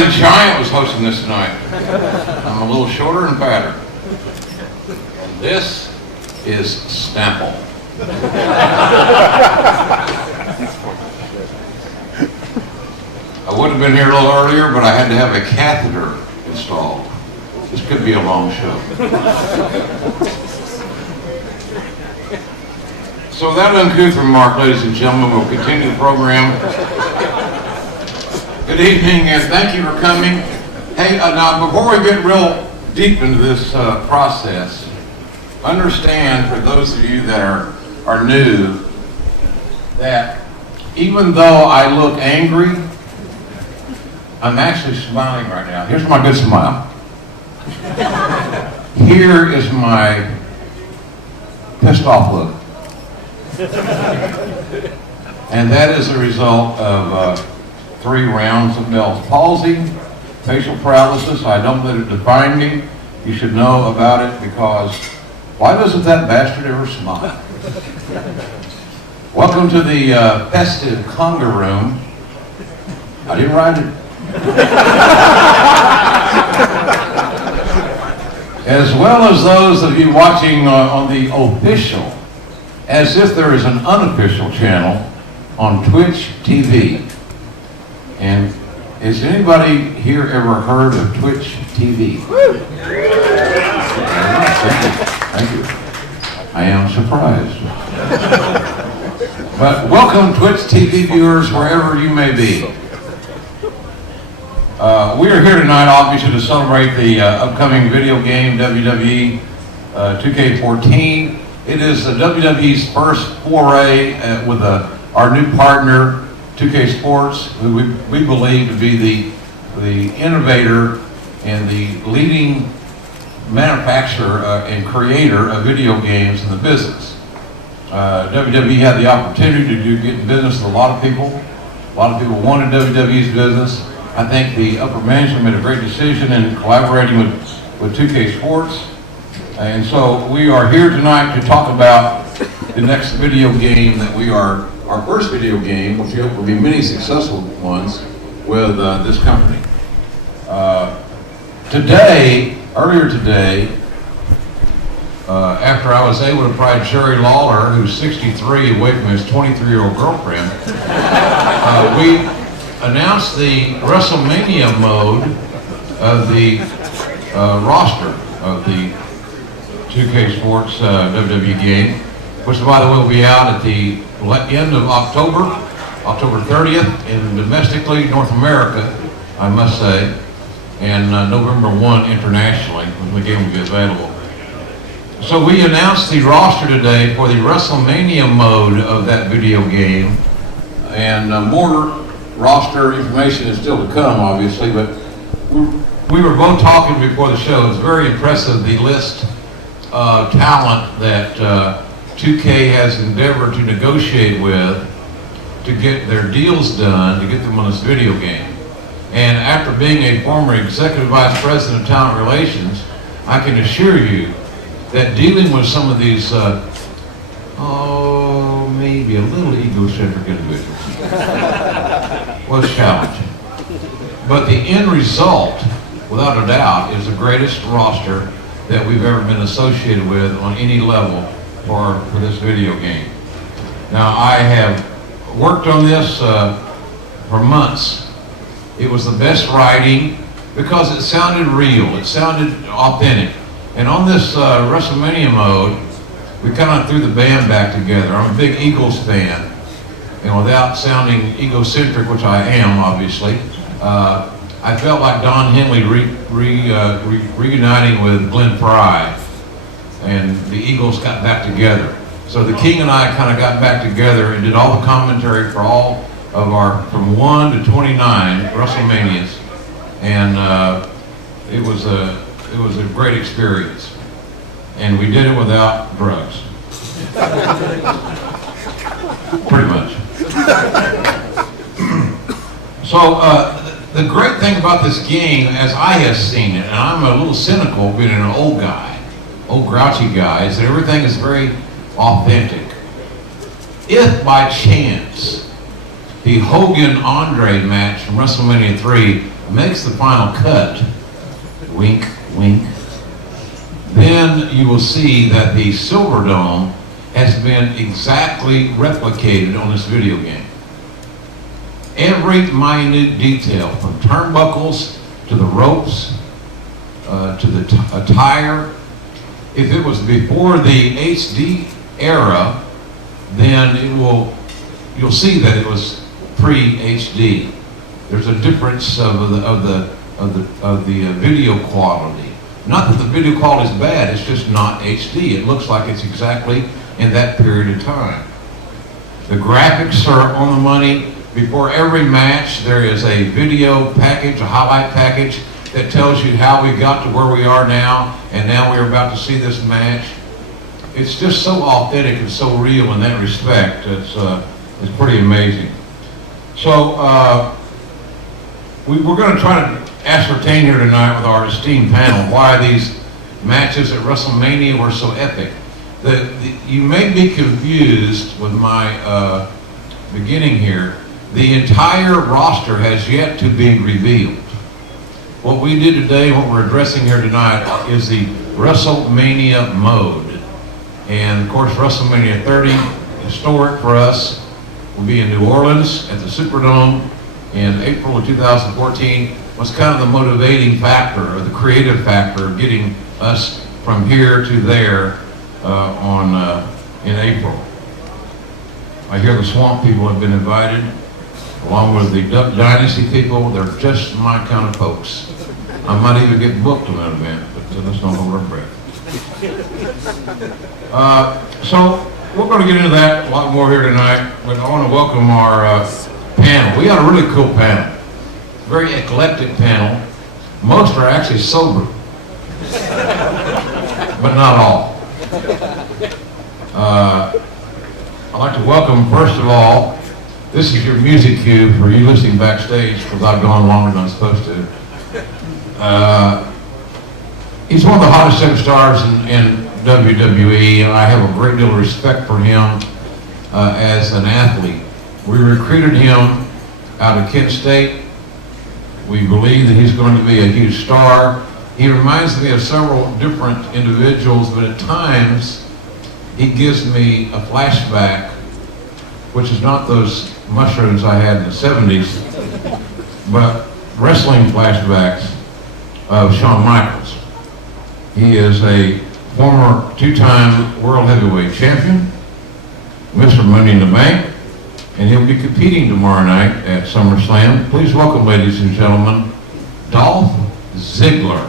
Andre the Giant was hosting this tonight. I'm a little shorter and fatter. And this is Stample. I would have been here a little earlier, but I had to have a catheter installed. This could be a long show. So without uncouth remark, ladies and gentlemen, we'll continue the program. Good evening, and thank you for coming. Hey, now before we get real deep into this process, understand for those of you that are new, that even though I look angry, I'm actually smiling right now. Here's my good smile. Here is my pissed off look. And that is a result of 3 rounds of Bell's palsy, facial paralysis. I don't let it define me. You should know about it because why doesn't that bastard ever smile? Welcome to the festive conga room. I didn't write it. As well as those of you watching on the official, as if there is an unofficial channel on Twitch TV. And has anybody here ever heard of Twitch TV? Thank you. I am surprised. But welcome Twitch TV viewers wherever you may be. We are here tonight obviously to celebrate the upcoming video game WWE 2K14. It is the WWE's first foray with our new partner 2K Sports, who we believe to be the innovator and the leading manufacturer and creator of video games in the business. WWE had the opportunity to get in business with a lot of people. A lot of people wanted WWE's business. I think the upper management made a great decision in collaborating with 2K Sports. And so we are here tonight to talk about the next video game that our first video game, which we hope will be many successful ones, with this company. Earlier today, after I was able to pry Jerry Lawler, who's 63, away from his 23-year-old girlfriend, we announced the Wrestlemania mode of the roster of the 2K Sports WWE game, which by the way will be out at the end of October 30th in domestically North America, I must say, and November 1 internationally when the game will be available. So we announced the roster today for the Wrestlemania mode of that video game, and more roster information is still to come, obviously, but we were both talking before the show. It's very impressive, the list of talent that 2K has endeavored to negotiate with to get their deals done, to get them on this video game. And after being a former executive vice president of talent relations, I can assure you that dealing with some of these, maybe a little egocentric individuals was challenging. But the end result, without a doubt, is the greatest roster that we've ever been associated with on any level for this video game. Now, I have worked on this for months. It was the best writing because it sounded real, it sounded authentic. And on this WrestleMania mode, we kind of threw the band back together. I'm a big Eagles fan, and without sounding egocentric, which I am, obviously, I felt like Don Henley reuniting with Glenn Fry, and the Eagles got back together. So the King and I kind of got back together and did all the commentary for all of our, from 1 to 29 WrestleManias, and it was a great experience. And we did it without drugs. Pretty much. So the great thing about this game, as I have seen it, and I'm a little cynical being an old guy, old grouchy guy, is that everything is very authentic. If by chance the Hogan-Andre match from WrestleMania 3 makes the final cut, wink, wink, then you will see that the Silver Dome has been exactly replicated on this video game. Every minute detail, from turnbuckles to the ropes, to the attire. If it was before the HD era, then you'll see that it was pre-HD. There's a difference of the video quality. Not that the video quality is bad, it's just not HD. It looks like it's exactly in that period of time. The graphics are on the money. Before every match, there is a video package, a highlight package that tells you how we got to where we are now, and now we're about to see this match. It's just so authentic and so real in that respect. It's pretty amazing. So we're going to try to ascertain here tonight with our esteemed panel why these matches at WrestleMania were so epic. You may be confused with my beginning here. The entire roster has yet to be revealed. What we did today, what we're addressing here tonight, is the WrestleMania mode. And of course, WrestleMania 30, historic for us, will be in New Orleans at the Superdome in April of 2014. Was kind of the motivating factor, or the creative factor, of getting us from here to there in April. I hear the Swamp people have been invited, along with the Duck Dynasty people. They're just my kind of folks. I might even get booked to that event, but let's not hold our breath. So we're going to get into that a lot more here tonight, but I want to welcome our panel. We got a really cool panel, very eclectic panel. Most are actually sober, but not all. I'd like to welcome, first of all, this is your music cue for you listening backstage, because I've gone longer than I'm supposed to. He's one of the hottest superstars in WWE, and I have a great deal of respect for him as an athlete. We recruited him out of Kent State. We believe that he's going to be a huge star. He reminds me of several different individuals, but at times he gives me a flashback, which is not those mushrooms I had in the 70s, but wrestling flashbacks of Shawn Michaels. He is a former two-time World Heavyweight Champion, Mr. Money in the Bank, and he'll be competing tomorrow night at SummerSlam. Please welcome, ladies and gentlemen, Dolph Ziggler.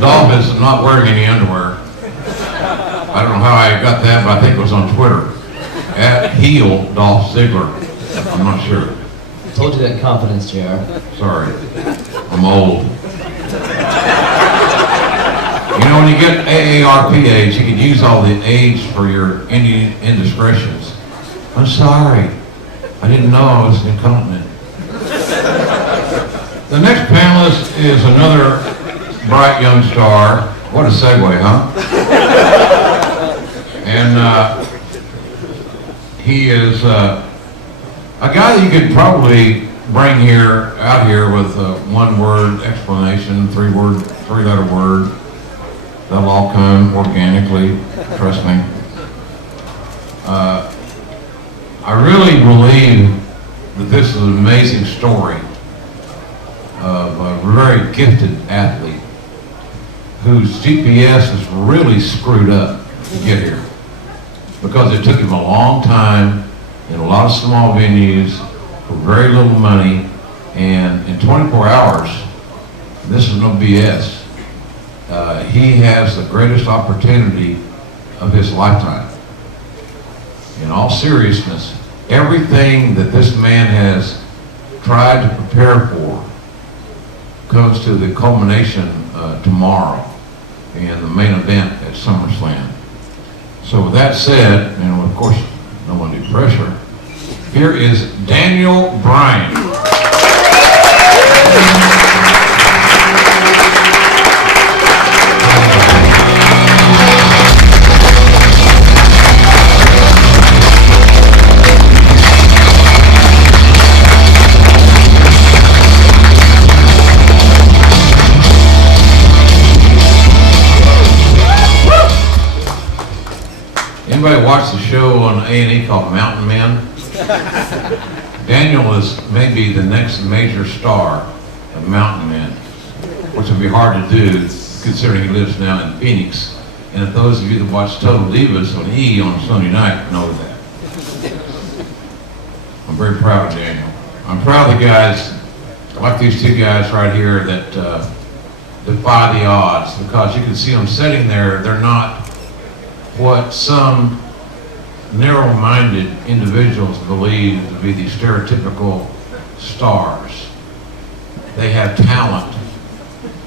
Dolph is not wearing any underwear. I don't know how I got that, but I think it was on Twitter. At heel Dolph Ziggler. I'm not sure. I told you that confidence, JR. Sorry. I'm old. You know, when you get AARP age, you can use all the age for your indiscretions. I'm sorry. I didn't know I was incontinent. The next panelist is another bright young star. What a segue, huh? And he is a guy that you could probably bring out here with a one-word explanation, three-letter word. That'll all come organically, trust me. I really believe that this is an amazing story of a very gifted athlete whose GPS is really screwed up to get here, because it took him a long time in a lot of small venues for very little money, and in 24 hours, this is no BS. He has the greatest opportunity of his lifetime. In all seriousness, everything that this man has tried to prepare for comes to the culmination tomorrow in the main event at SummerSlam. So with that said, and of course, no undue pressure, here is Daniel Bryan. Anybody watch the show on A&E called Mountain Men? Daniel is maybe the next major star of Mountain Men, which would be hard to do considering he lives now in Phoenix. And if those of you that watch Total Divas on E on Sunday night know that. I'm very proud of Daniel. I'm proud of the guys, like these two guys right here, that defy the odds, because you can see them sitting there. They're not what some narrow-minded individuals believe to be the stereotypical stars. They have talent,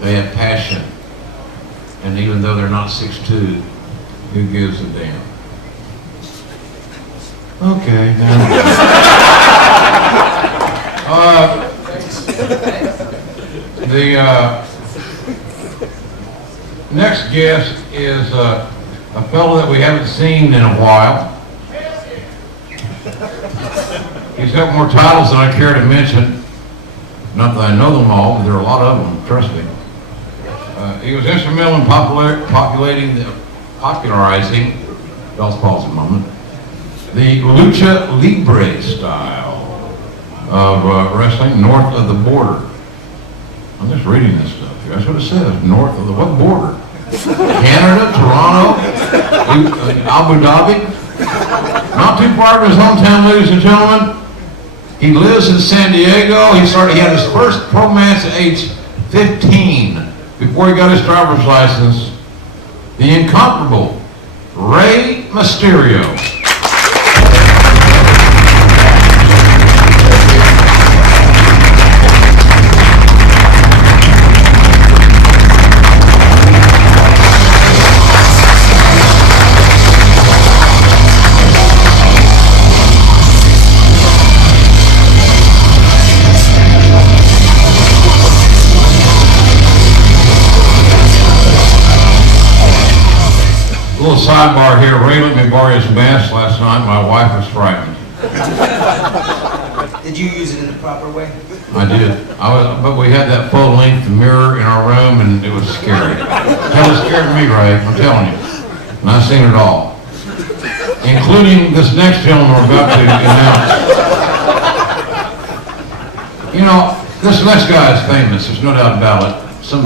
they have passion, and even though they're not 6'2", who gives a damn? Okay, now. The next guest is a fellow that we haven't seen in a while. He's got more titles than I care to mention. Not that I know them all, but there are a lot of them, trust me. He was instrumental in popularizing, Bell's pause a moment, the lucha libre style of wrestling north of the border. I'm just reading this stuff here. That's what it says, north of the, what border? Canada, Toronto, Abu Dhabi. Not too far from his hometown, ladies and gentlemen. He lives in San Diego. He had his first pro match at age 15 before he got his driver's license. The incomparable Rey Mysterio. Little sidebar here. Ray let me borrow his mask last night. My wife was frightened. Did you use it in the proper way? I did. But we had that full-length mirror in our room, and it was scary. Hell, it scared me, Ray. I'm telling you. And I've seen it all, including this next gentleman we're about to announce. You know, this next guy is famous. There's no doubt about it. Some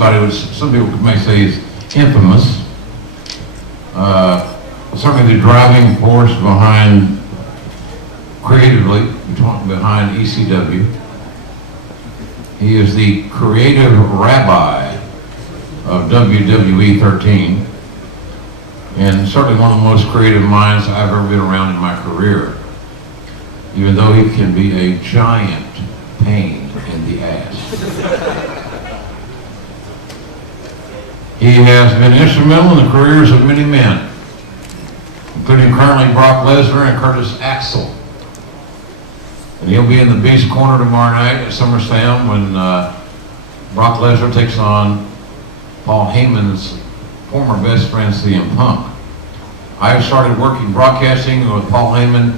people may say he's infamous. Certainly the driving force creatively behind ECW. He is the creative rabbi of WWE 13, and certainly one of the most creative minds I've ever been around in my career, even though he can be a giant pain in the ass. He has been instrumental in the careers of many men, including currently Brock Lesnar and Curtis Axel. And he'll be in the Beast Corner tomorrow night at SummerSlam when Brock Lesnar takes on Paul Heyman's former best friend, CM Punk. I started working broadcasting with Paul Heyman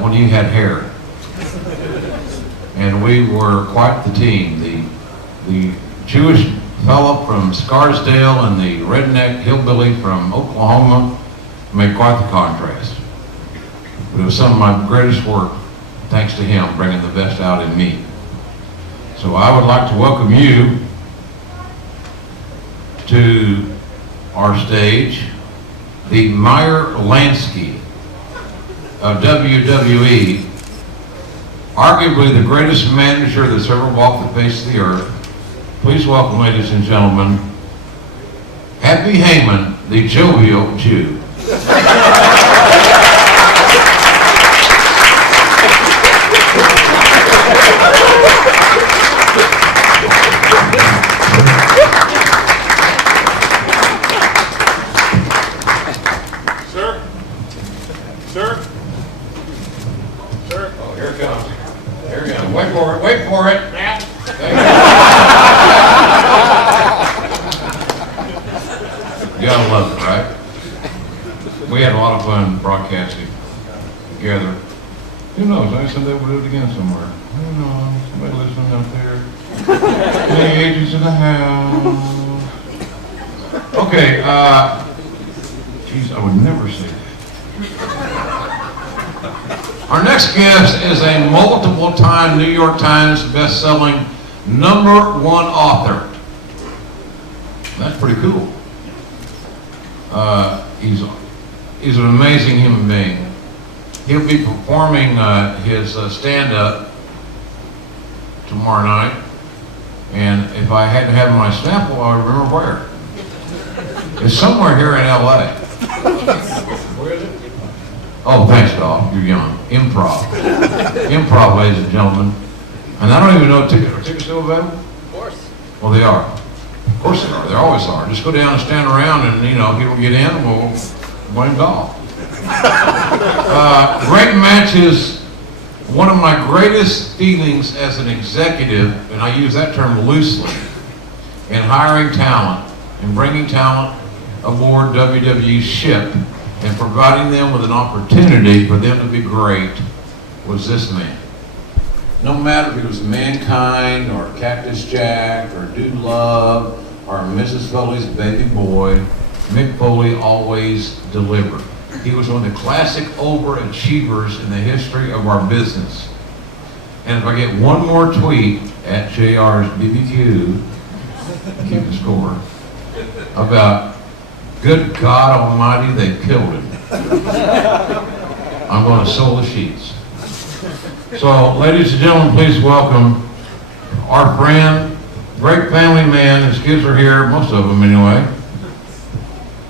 when he had hair. And we were quite the team. The Jewish fellow from Scarsdale and the redneck hillbilly from Oklahoma made quite the contrast. But it was some of my greatest work, thanks to him bringing the best out in me. So I would like to welcome you to our stage, the Meyer Lansky of WWE, arguably the greatest manager that's ever walked the face of the earth. Please welcome, ladies and gentlemen, Happy Heyman, the jovial Jew. Sir, Wait for it, wait for it. You gotta love it, right? We had a lot of fun broadcasting together. Who knows, maybe someday we'll do it again somewhere. Who knows, somebody listening out there. Any agents in the house. Okay, geez, I would never say that. Our next guest is a multiple-time New York Times best-selling #1 author. That's pretty cool. He's an amazing human being. He'll be performing his stand-up tomorrow night, and if I had to have my sample, I would remember where. It's somewhere here in LA. Where is it? Oh, thanks, Dolph. You're young. Improv. Improv, ladies and gentlemen. And I don't even know if tickets still available? Of course. Well, they are. Of course they are. They always are. Just go down and stand around, and if you don't get in, we'll blame Dolph. Great matches. One of my greatest feelings as an executive, and I use that term loosely, in hiring talent and bringing talent aboard WWE's ship and providing them with an opportunity for them to be great, was this man. No matter if he was Mankind or Cactus Jack or Dude Love or Mrs. Foley's baby boy, Mick Foley always delivered. He was one of the classic overachievers in the history of our business. And if I get one more tweet at JR's BBQ, keep the score, about good God Almighty, they killed him, I'm going to sew the sheets. So, ladies and gentlemen, please welcome our friend, great family man, his kids are here, most of them anyway,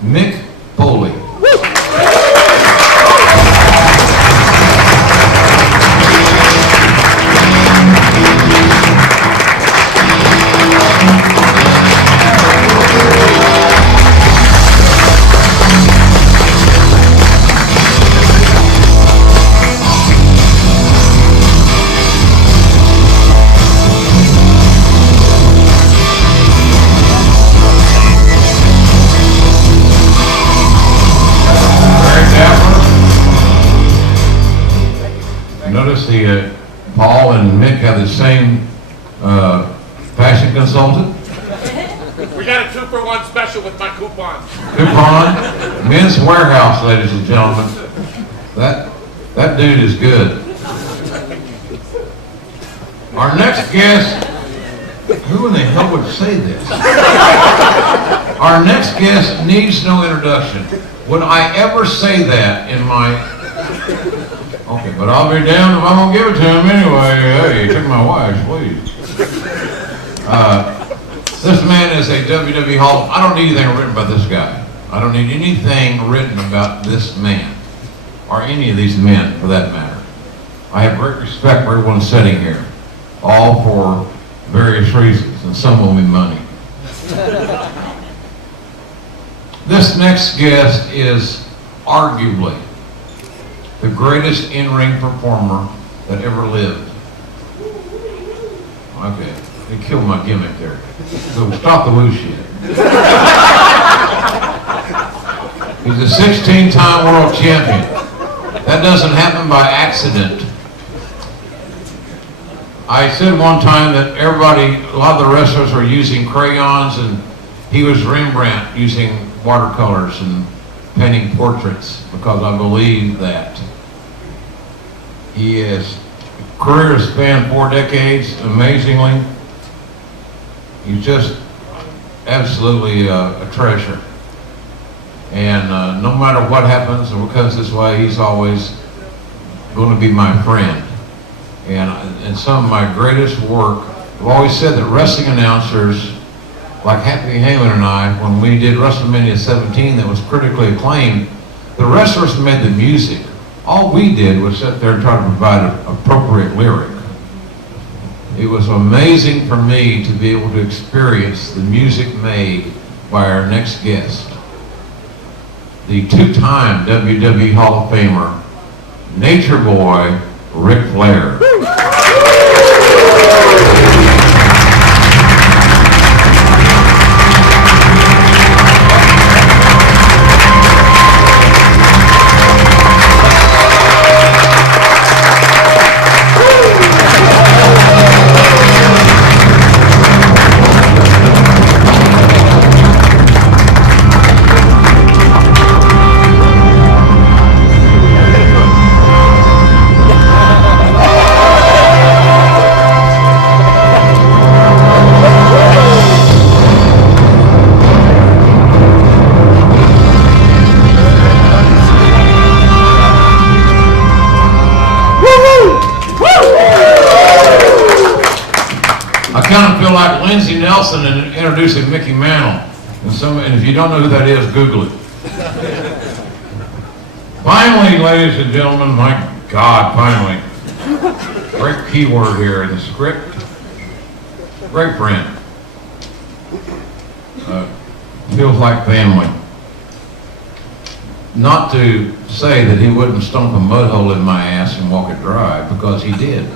Mick Foley. Notice Paul and Mick have the same fashion consultant. We got a 2-for-1 special with my coupon. Coupon, Men's Warehouse, ladies and gentlemen. That dude is good. Our next guest, who in the hell would say this? Our next guest needs no introduction. Would I ever say that in my... Okay, but I'll be damned if I'm going to give it to him anyway. Hey, take my wife, please. This man is a WWE Hall. I don't need anything written about this guy. I don't need anything written about this man, or any of these men for that matter. I have great respect for everyone sitting here, all for various reasons, and some will be money. This next guest is arguably the greatest in-ring performer that ever lived. Okay, they killed my gimmick there. So stop the woo shit. He's a 16-time world champion. That doesn't happen by accident. I said one time that a lot of the wrestlers were using crayons, and he was Rembrandt using watercolors and painting portraits, because I believe that. He has career has spanned 4 decades, amazingly. He's just absolutely a treasure. And no matter what happens or what comes this way, he's always going to be my friend. And some of my greatest work, I've always said that wrestling announcers, like Happy Heyman and I, when we did Wrestlemania 17 that was critically acclaimed, the wrestlers made the music. All we did was sit there and try to provide an appropriate lyric. It was amazing for me to be able to experience the music made by our next guest, the 2-time WWE Hall of Famer, Nature Boy, Ric Flair. Like Lindsey Nelson and introducing Mickey Mantle. And if you don't know who that is, Google it. Finally, ladies and gentlemen, my God, finally. Great keyword here in the script. Great friend. Feels like family. Not to say that he wouldn't stomp a mud hole in my ass and walk it dry, because he did.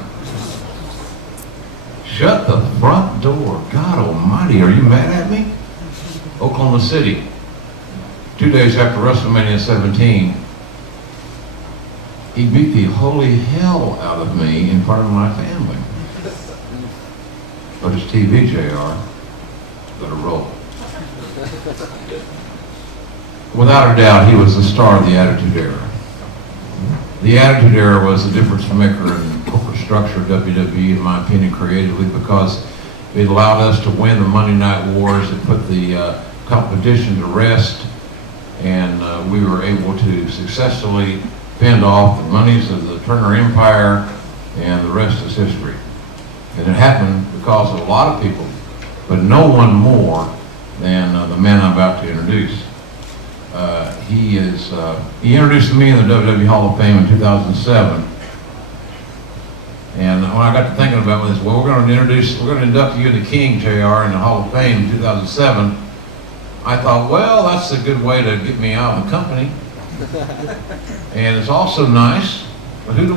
Shut the front door. God almighty, are you mad at me? Oklahoma City, 2 days after WrestleMania 17, he beat the holy hell out of me in front of my family. But it's TV, JR. Let it roll. Without a doubt, he was the star of the Attitude Era. The Attitude Era was the difference maker in corporate structure of WWE, in my opinion, creatively, because it allowed us to win the Monday Night Wars and put the competition to rest, and we were able to successfully fend off the monies of the Turner Empire, and the rest is history. And it happened because of a lot of people, but no one more than the man I'm about to introduce. He introduced me in the WWE Hall of Fame in 2007. And when I got to thinking about this, well, we're going to induct you and the King, JR, in the Hall of Fame in 2007. I thought, well, that's a good way to get me out of the company. And it's also nice, but who do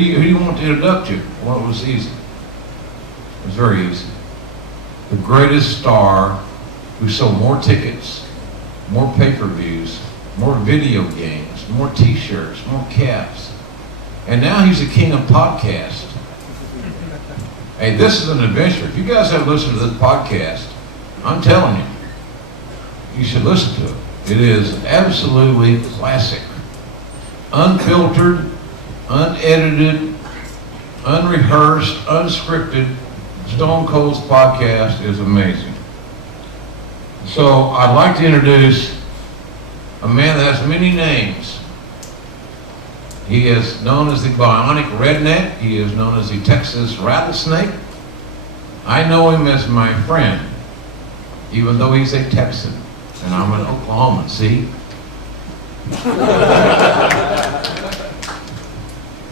you want to induct you? Well, it was easy. It was very easy. The greatest star who sold more tickets, more pay-per-views, more video games, more t-shirts, more caps. And now he's the king of podcasts. Hey, this is an adventure. If you guys haven't listened to this podcast, I'm telling you, you should listen to it. It is absolutely classic. Unfiltered, unedited, unrehearsed, unscripted. Stone Cold's podcast is amazing. So I'd like to introduce a man that has many names. He is known as the Bionic Redneck. He is known as the Texas Rattlesnake. I know him as my friend, even though he's a Texan, and I'm an Oklahoman, see?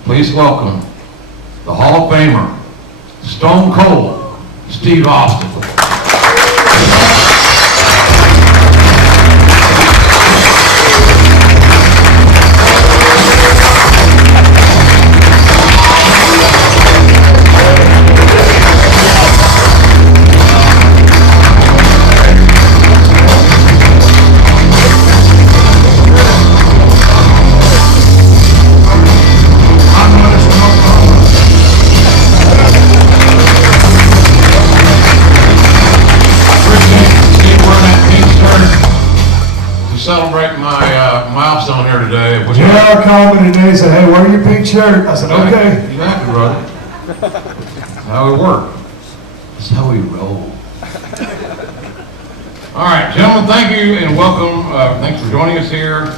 Please welcome the Hall of Famer, Stone Cold, Steve Austin. Celebrate my milestone here today. JR called me today and said, hey, wear your pink shirt. I said, okay. Exactly, brother. That's how we work. That's how we roll. All right, gentlemen, thank you and welcome. Thanks for joining us here.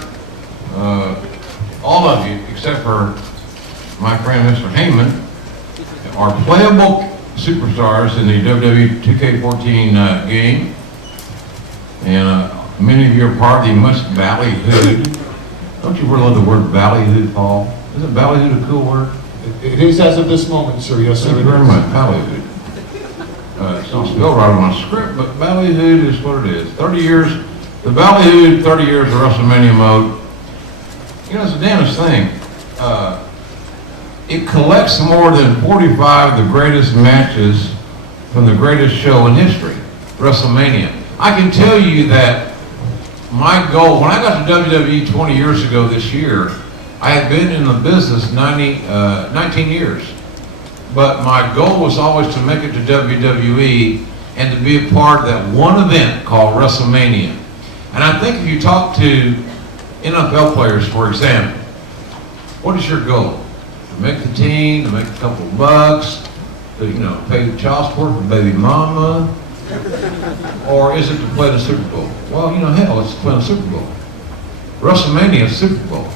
All of you, except for my friend Mr. Heyman, are playable superstars in the WWE 2K14 game. And many of you are part of the Must Ballyhood. Don't you really love the word ballyhood, Paul? Isn't ballyhood a cool word? It is as of this moment, sir. Yes, sir. Thank you very much. Ballyhood. It's not spelled right on my script, but ballyhood is what it is. 30 years, the ballyhood, 30 years of WrestleMania mode. You know, it's the damnest thing. it collects more than 45 of the greatest matches from the greatest show in history, WrestleMania. I can tell you that my goal, when I got to WWE 20 years ago this year, I had been in the business 19 years. But my goal was always to make it to WWE and to be a part of that one event called WrestleMania. And I think if you talk to NFL players, for example, what is your goal? To make the team, to make a couple of bucks, to, pay child support for baby mama, or is it to play the Super Bowl? Well, hell, it's to play the Super Bowl. WrestleMania is Super Bowl.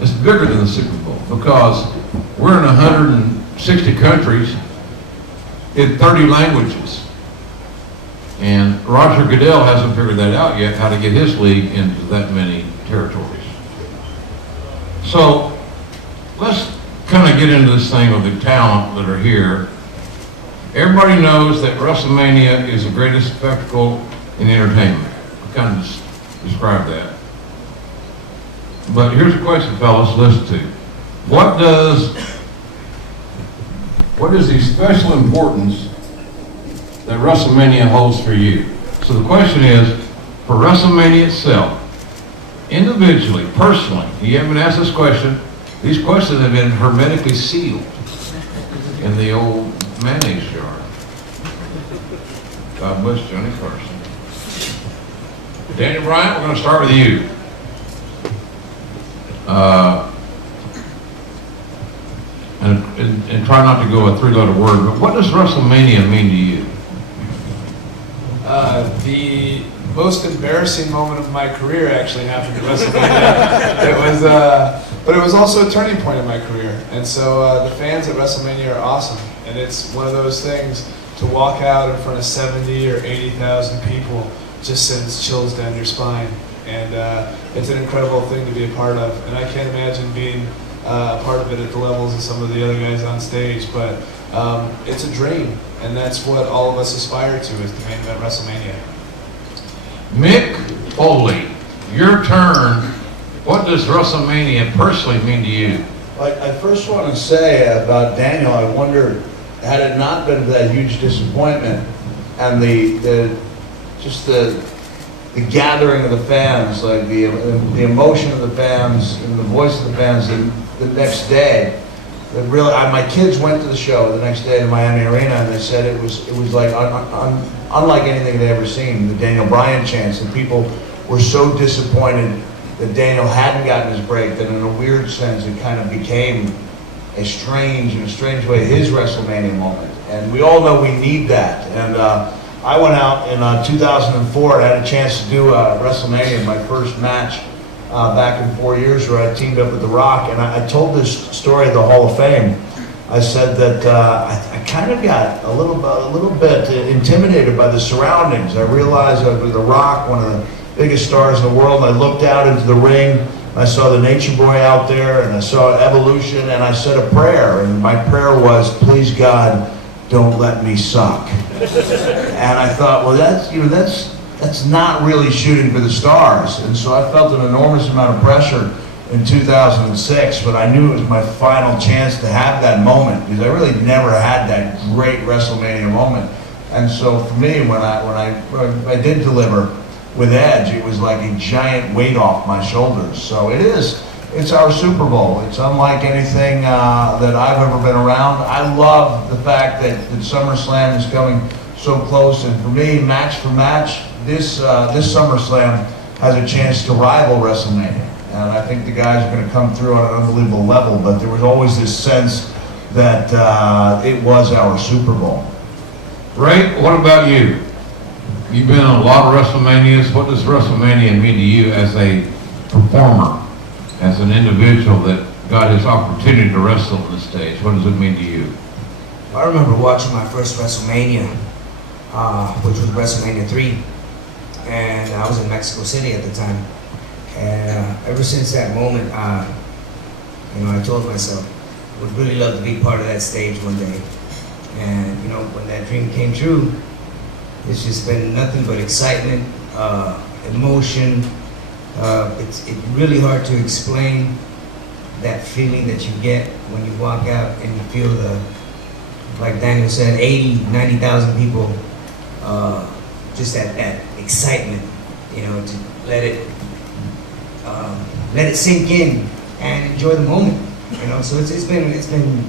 It's bigger than the Super Bowl because we're in 160 countries in 30 languages. And Roger Goodell hasn't figured that out yet, how to get his league into that many territories. So let's kind of get into this thing with the talent that are here. Everybody knows that WrestleMania is the greatest spectacle in entertainment. I kind of described that. But here's a question, fellas, listen to. What is the special importance that WrestleMania holds for you? So the question is, for WrestleMania itself, individually, personally, you haven't asked this question, these questions have been hermetically sealed in the old mayonnaise jar. God bless Johnny Carson. Daniel Bryant, we're going to start with you. And try not to go a three-letter word, but what does WrestleMania mean to you? The most embarrassing moment of my career actually happened at WrestleMania. But it was also a turning point in my career. And so the fans at WrestleMania are awesome. And it's one of those things to walk out in front of 70 or 80,000 people just sends chills down your spine. And it's an incredible thing to be a part of. And I can't imagine being a part of it at the levels of some of the other guys on stage. But it's a dream. And that's what all of us aspire to, is the main event WrestleMania. Mick Foley, your turn. What does WrestleMania personally mean to you? I first want to say about Daniel, I wonder, had it not been for that huge disappointment and the gathering of the fans, like the emotion of the fans and the voice of the fans the next day, that really, my kids went to the show the next day to Miami Arena, and they said it was like unlike anything they'd ever seen. The Daniel Bryan chants, and people were so disappointed that Daniel hadn't gotten his break, that in a weird sense it kind of became in a strange way, his WrestleMania moment. And we all know we need that. And I went out in 2004 and had a chance to do WrestleMania, my first match back in 4 years, where I teamed up with The Rock. And I told this story at the Hall of Fame. I said that I kind of got a little bit intimidated by the surroundings. I realized I was The Rock, one of the biggest stars in the world, and I looked out into the ring. I saw the Nature Boy out there, and I saw Evolution, and I said a prayer, and my prayer was, please God, don't let me suck. And I thought, well, that's not really shooting for the stars. And so I felt an enormous amount of pressure in 2006, but I knew it was my final chance to have that moment, because I really never had that great WrestleMania moment. And so for me, when I did deliver with Edge, it was like a giant weight off my shoulders. So it's our Super Bowl. It's unlike anything that I've ever been around. I love the fact that SummerSlam is coming so close, and for me, match for match, this SummerSlam has a chance to rival WrestleMania. And I think the guys are going to come through on an unbelievable level, but there was always this sense that it was our Super Bowl. Ray, what about you? You've been on a lot of WrestleManias. What does WrestleMania mean to you as a performer, as an individual that got his opportunity to wrestle on the stage? What does it mean to you? I remember watching my first WrestleMania, which was WrestleMania 3, and I was in Mexico City at the time. And ever since that moment, I told myself I would really love to be part of that stage one day. And when that dream came true, it's just been nothing but excitement, emotion. It's really hard to explain that feeling that you get when you walk out and you feel like Daniel said, 80, 90,000 people, just that excitement, to let it sink in and enjoy the moment, So it's been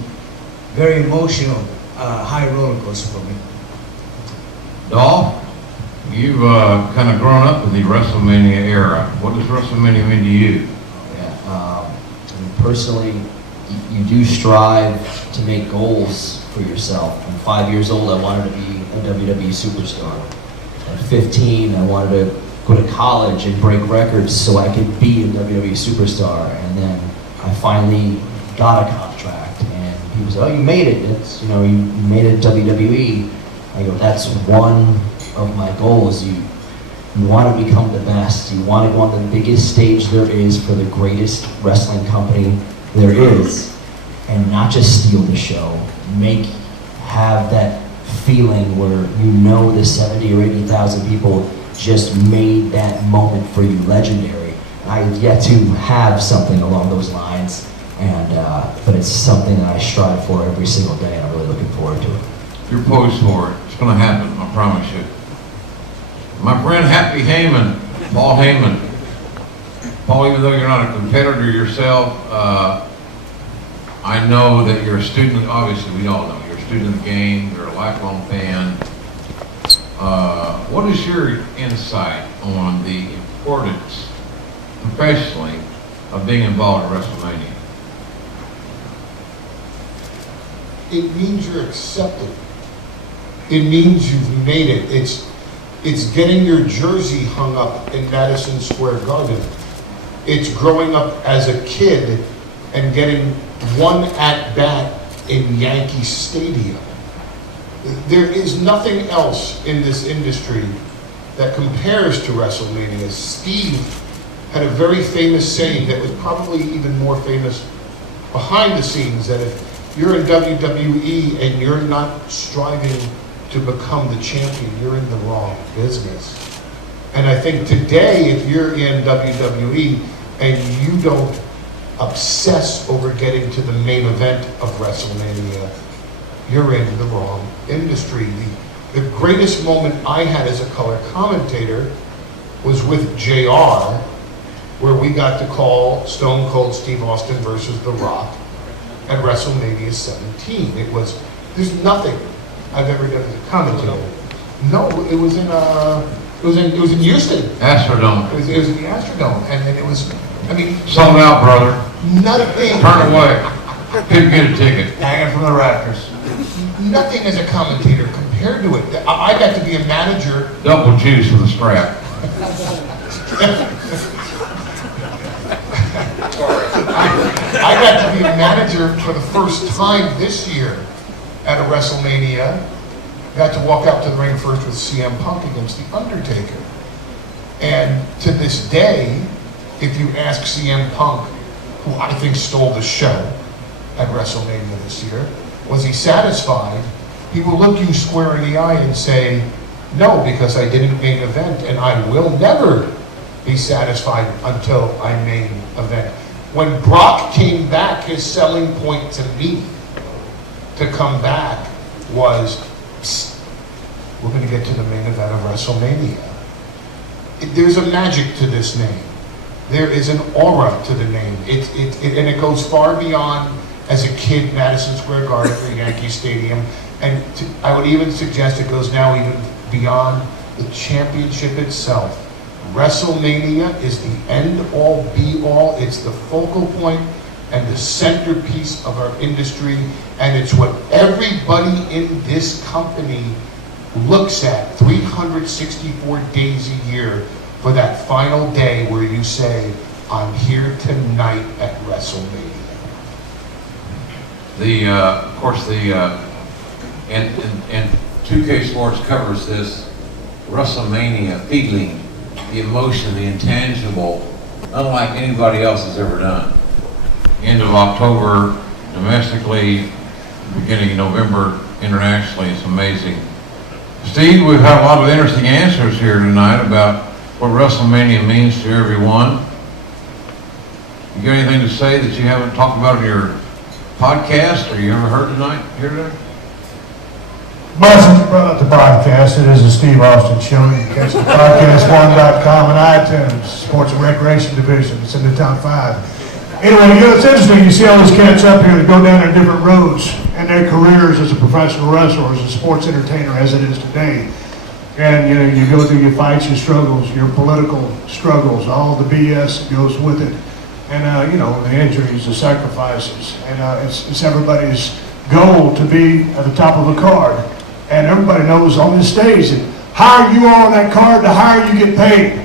very emotional, high roller coaster for me. Dolph, you've kind of grown up with the WrestleMania era. What does WrestleMania mean to you? Yeah, personally, you do strive to make goals for yourself. I'm 5 years old, I wanted to be a WWE superstar. At 15, I wanted to go to college and break records so I could be a WWE superstar. And then I finally got a contract, and people said, "Oh, you made it. It's you made it WWE." I go, "That's one of my goals. You want to become the best. You want to go on the biggest stage there is for the greatest wrestling company there is, and not just steal the show. Have that feeling where the 70 or 80,000 people just made that moment for you legendary." I have yet to have something along those lines, but it's something that I strive for every single day, and I'm really looking forward to it. You're poised for it. It's going to happen, I promise you. My friend Happy Heyman, Paul Heyman. Paul, even though you're not a competitor yourself, I know that you're a student. Obviously, we all know you're a student of the game. You're a lifelong fan. What is your insight on the importance, professionally, of being involved in WrestleMania? It means you're accepted. It means you've made it. It's getting your jersey hung up in Madison Square Garden. It's growing up as a kid and getting one at-bat in Yankee Stadium. There is nothing else in this industry that compares to WrestleMania. Steve had a very famous saying that was probably even more famous behind the scenes, that if you're in WWE and you're not striving to become the champion, you're in the wrong business. And I think today, if you're in WWE and you don't obsess over getting to the main event of WrestleMania, you're in the wrong industry. The greatest moment I had as a color commentator was with JR, where we got to call Stone Cold Steve Austin versus The Rock at WrestleMania 17. There's nothing I've ever done as a commentator. No, it was in Houston. Astrodome. It was in the Astrodome, and it was, Sold out, brother. nothing. Turn away. Couldn't get a ticket. Hanging from the rafters. Nothing as a commentator compared to it. I got to be a manager. Double juice with a strap. I got to be a manager for the first time this year at a WrestleMania. Got to walk out to the ring first with CM Punk against The Undertaker. And to this day, if you ask CM Punk, who I think stole the show at WrestleMania this year, was he satisfied? He will look you square in the eye and say, "No, because I didn't main event, and I will never be satisfied until I main event." When Brock came back, his selling point to me to come back was, "Psst, we're going to get to the main event of WrestleMania." There's a magic to this name. There is an aura to the name. And it goes far beyond, as a kid, Madison Square Garden or Yankee Stadium. And I would even suggest it goes now even beyond the championship itself. WrestleMania is the end-all, be-all. It's the focal point and the centerpiece of our industry. And it's what everybody in this company looks at 364 days a year for that final day where you say, "I'm here tonight at WrestleMania." Of course, and 2K Sports covers this WrestleMania feeling, the emotion, the intangible, unlike anybody else has ever done. End of October domestically, beginning of November internationally. It's amazing. Steve, we've had a lot of interesting answers here tonight about what WrestleMania means to everyone. You got anything to say that you haven't talked about in your podcast or you ever heard tonight? Here today? Well, since you brought up the podcast, it is a Steve Austin show. You can catch the podcast1.com and iTunes, Sports and Recreation Division. It's in the top 5. Anyway, it's interesting. You see all these cats up here that go down their different roads in their careers as a professional wrestler, as a sports entertainer, as it is today. And, you go through your fights, your struggles, your political struggles, all the BS that goes with it. And, the injuries, the sacrifices. And it's everybody's goal to be at the top of a card. And everybody knows on this stage that higher you are on that card, the higher you get paid.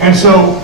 And so,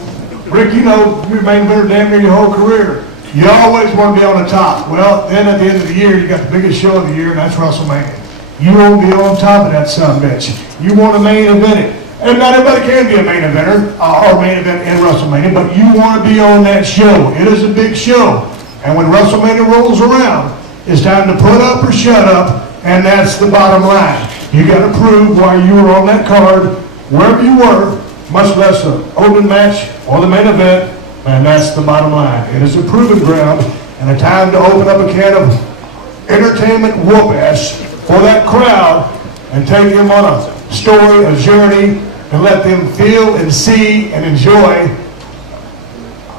Rick, you're main eventer damn near your whole career. You always want to be on the top. Well, then at the end of the year, you got the biggest show of the year, and that's WrestleMania. You won't be on top of that son of a bitch. You want to main event it. And not everybody can be a main eventer or main event in WrestleMania, but you want to be on that show. It is a big show. And when WrestleMania rolls around, it's time to put up or shut up. And that's the bottom line. You got to prove why you were on that card, wherever you were, much less the open match or the main event, and that's the bottom line. It is a proving ground and a time to open up a can of entertainment whoop-ass for that crowd and take them on a story, a journey, and let them feel and see and enjoy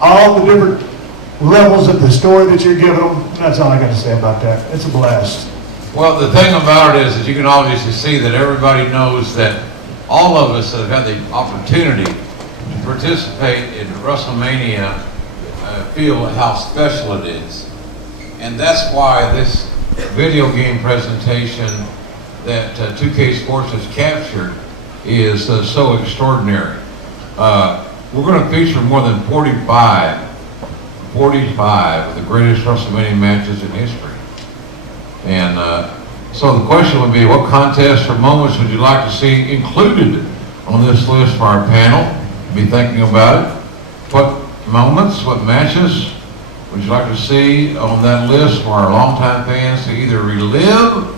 all the different levels of the story that you're giving them. That's all I got to say about that. It's a blast. Well, the thing about it is that you can obviously see that everybody knows that all of us that have had the opportunity to participate in WrestleMania feel how special it is. And that's why this video game presentation that 2K Sports has captured is so extraordinary. We're going to feature more than 45 of the greatest WrestleMania matches in history. And so the question would be, what contests or moments would you like to see included on this list for our panel? Be thinking about it. What moments, what matches would you like to see on that list for our longtime fans to either relive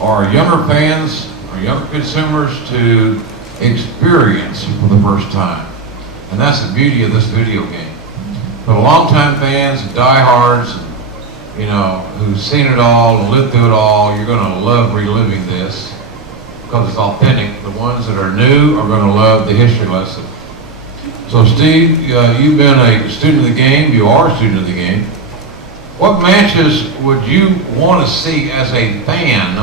or younger fans or younger consumers to experience for the first time? And that's the beauty of this video game. For the longtime fans, diehards, who've seen it all and lived through it all, you're going to love reliving this because it's authentic. The ones that are new are going to love the history lesson. So Steve, you've been a student of the game. You are a student of the game. What matches would you want to see as a fan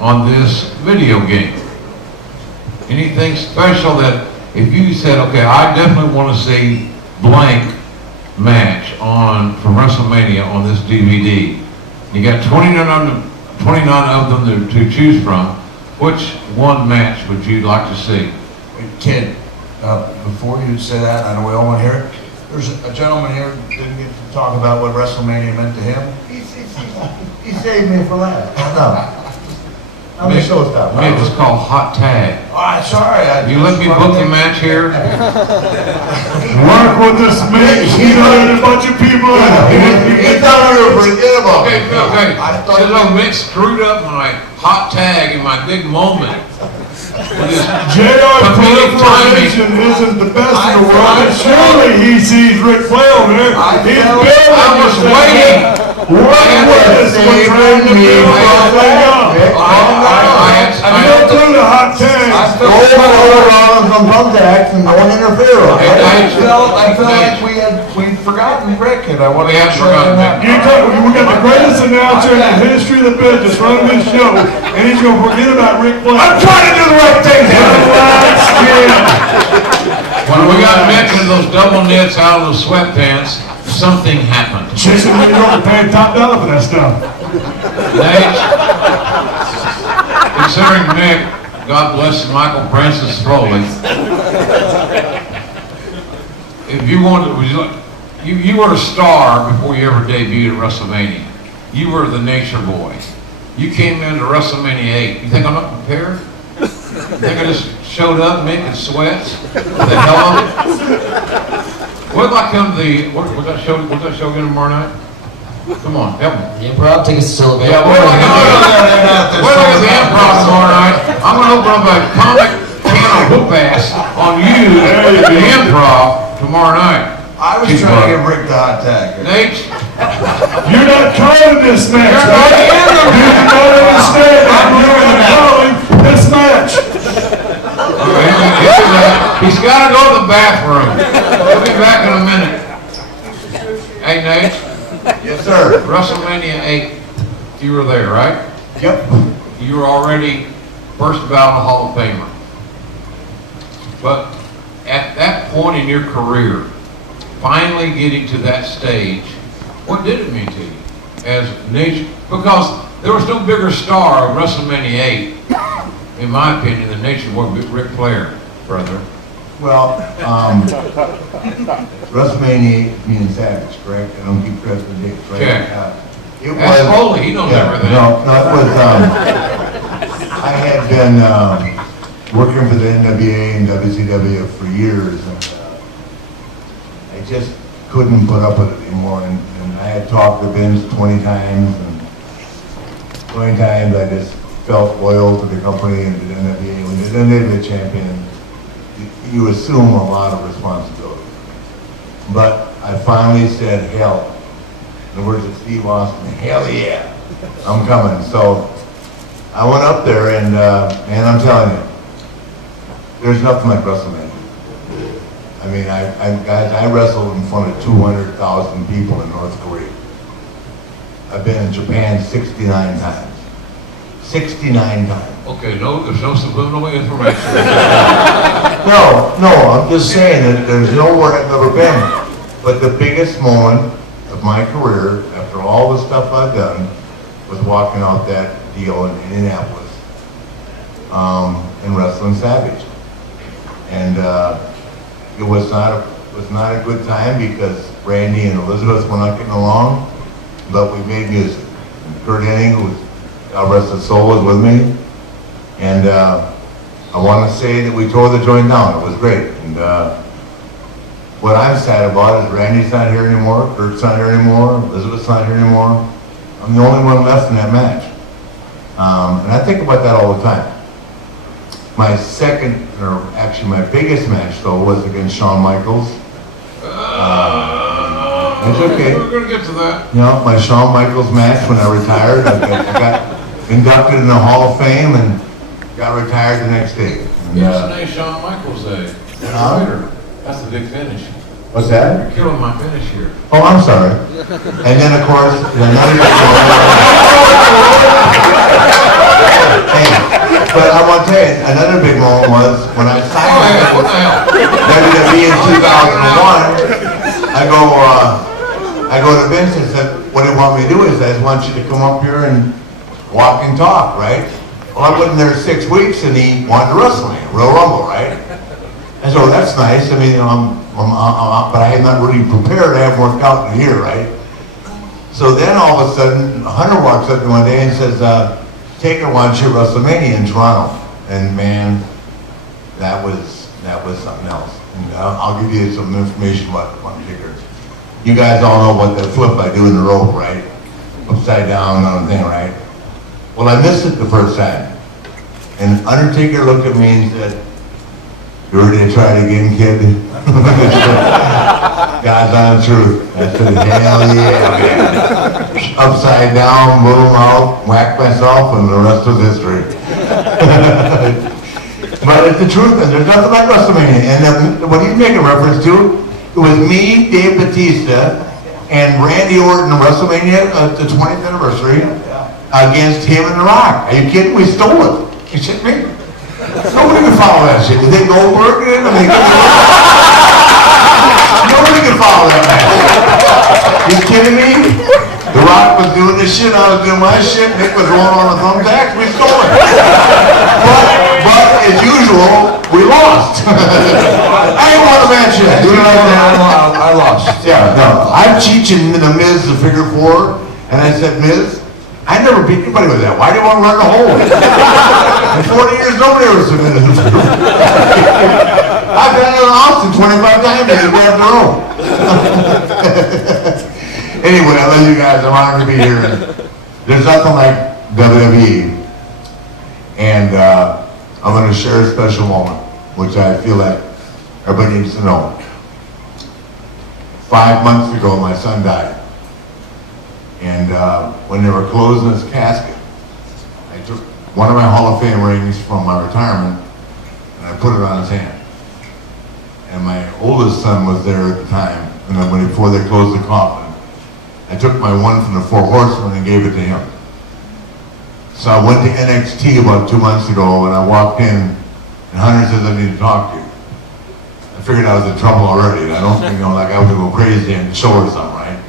on this video game? Anything special that if you said, okay, I definitely want to see blank match from WrestleMania on this DVD. You got 29 of them to choose from. Which one match would you like to see? Kid, before you say that, I know we all want to hear it. There's a gentleman here who didn't get to talk about what WrestleMania meant to him. He saved me for last. No. I'm Mick, so tough. Mick, it's called Hot Tag. Oh, sorry. You let me book the match here? Work with this Mick. He knows a bunch of people. He thought we were forget about it. Okay. So no, Mick screwed up my hot tag in my big moment. JR's proliferation isn't the best in the world, and surely he sees Ric Flair over there. He's building. I was waiting. What was we're trying to build this thing up? I go through the hot tag. Go around from thumbtacks and don't interfere. I felt like we'd forgotten Rick, and I want to answer on that. We got the greatest announcer in the history of the business running this show, and he's going to forget about Ric Flair. I'm trying to do the right thing here. When we got Mick in those double knits out of those sweatpants, something happened. Jason, you don't pay top dollar for that stuff. Nate, considering Mick, God bless Michael Francis Foley, if you wanted, you were a star before you ever debuted at WrestleMania. You were the nature boy. You came into WrestleMania 8. You think I'm not prepared? You think I just showed up making sweats? What the hell of it? What if I come to the, what's that show again tomorrow night? Come on, help me. The Improv, take us to Sylvia. Yeah, where are the improv tomorrow night? I'm going to open up a comic can of whoop ass on you, the Improv, tomorrow night. I was trying to give Rick the hot tag. Nate, You're not calling this match, right? You do not understand that. You're not calling this match. he's got to go to the bathroom. He'll be back in a minute. Hey, Nate, Yes, sir. WrestleMania 8, you were there, right? Yep. You were already first ballot Hall of Famer. But at that point in your career, finally getting to that stage, what did it mean to you as Nate? Because there was no bigger star of WrestleMania 8, in my opinion, than Nation Boy Ric Flair, brother. Well, WrestleMania 8 means Savage, correct? I don't keep track of the dates, right? Check. It That's Foley, he knows everything. No, it was, I had been working for the NWA and WCW for years, and I just couldn't put up with it anymore. And I had talked to Vince 20 times, and 20 times I just felt loyal to the company and to the NWA. When you're the NWA champion, you assume a lot of responsibility. But I finally said, hell. In the words of Steve Austin, hell yeah, I'm coming. So I went up there, and man, I'm telling you, there's nothing like WrestleMania. I mean, guys, I wrestled in front of 200,000 people in North Korea. I've been in Japan 69 times. 69 times. Okay, no, there's no subliminal information. No, I'm just saying that there's nowhere I've ever been. But the biggest moment of my career, after all the stuff I've done, was walking out that deal in Indianapolis and wrestling Savage. And it was not a good time because Randy and Elizabeth were not getting along, but we made music. And Kurt Hennig, who was, God rest his soul, was with me. And I want to say that we tore the joint down. It was great. And what I'm sad about is Randy's not here anymore, Kurt's not here anymore, Elizabeth's not here anymore. I'm the only one left in that match. And I think about that all the time. My second, or actually my biggest match though, was against Shawn Michaels. It's okay. We're going to get to that. You know, my Shawn Michaels match when I retired, I got inducted in the Hall of Fame and got retired the next day. And, Yesterday's Shawn Michaels Day. That's the big finish. What's that? You're killing my finish here. Oh, I'm sorry. And then, of course, hey, but I want to tell you, another big moment was when I signed with WWE in 2001. I go to Vince and said, what do you want me to do? He says, I want you to come up here and walk and talk, right? Well, I wasn't there 6 weeks, and he wanted to wrestle me, Royal Rumble, right? And so that's nice. I mean, you know, but I had not really prepared. I haven't worked out in a year, right? So then all of a sudden, Hunter walks up to me one day and says, Taker wants you at WrestleMania in Toronto. And man, that was something else. And I'll give you some information about Taker. You guys all know what the flip I do in the rope, right? Upside down on the thing, right? Well, I missed it the first time. And Undertaker looked at me and said, you ready to try it again, kid? God's honest truth. I said, hell yeah, man. Upside down, little mouth, whack myself, and the rest was history. But it's the truth, and there's nothing like WrestleMania. And what he's making reference to, it was me, Dave Bautista, and Randy Orton at WrestleMania, the 20th anniversary, against him and The Rock. Are you kidding? We stole it. You shit me? Nobody can follow that shit. Did they Goldberg in it? Nobody can follow that match. You kidding me? The Rock was doing this shit, I was doing my shit, Nick was rolling on the thumbtacks, we stole it. But as usual, we lost. I didn't want to match it. I lost. Yeah, no. I'm teaching the Miz the figure four, and I said, Miz, I never beat anybody with that. Why do you want to run the hole? In 40 years, nobody ever submitted the figure. I've been in Austin 25 times and you grabbed their own. Anyway, I love you guys. I'm honored to be here. There's nothing like WWE. And I'm going to share a special moment, which I feel like everybody needs to know. 5 months ago, my son died. And when they were closing his casket, I took one of my Hall of Fame rings from my retirement and I put it on his hand. And my oldest son was there at the time, and then before they closed the coffin, I took my one from the Four Horsemen and gave it to him. So I went to NXT about 2 months ago, and I walked in, and Hunter says, I need to talk to you. I figured I was in trouble already, and I don't think, like I was going to go crazy and show her something, right?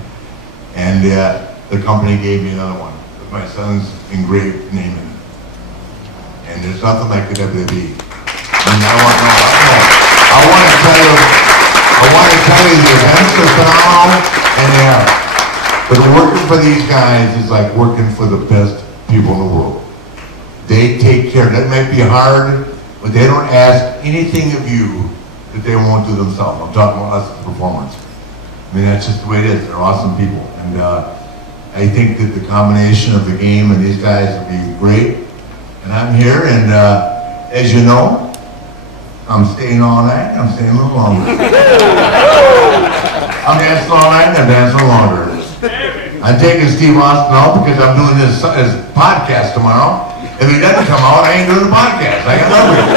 And the company gave me another one with my son's engraved name in it. And there's nothing like the WWE. And I want to tell you, the events are phenomenal, and they are. But working for these guys is like working for the best people in the world. They take care. That might be hard, but they don't ask anything of you that they won't do themselves. I'm talking about us as performers. I mean, that's just the way it is. They're awesome people. And I think that the combination of the game and these guys will be great. And I'm here, and as you know, I'm staying all night, I'm staying a little longer. I'm dancing all night, and I'm dancing longer. I'm taking Steve Austin out because I'm doing his podcast tomorrow. If he doesn't come out, I ain't doing the podcast. I got nothing.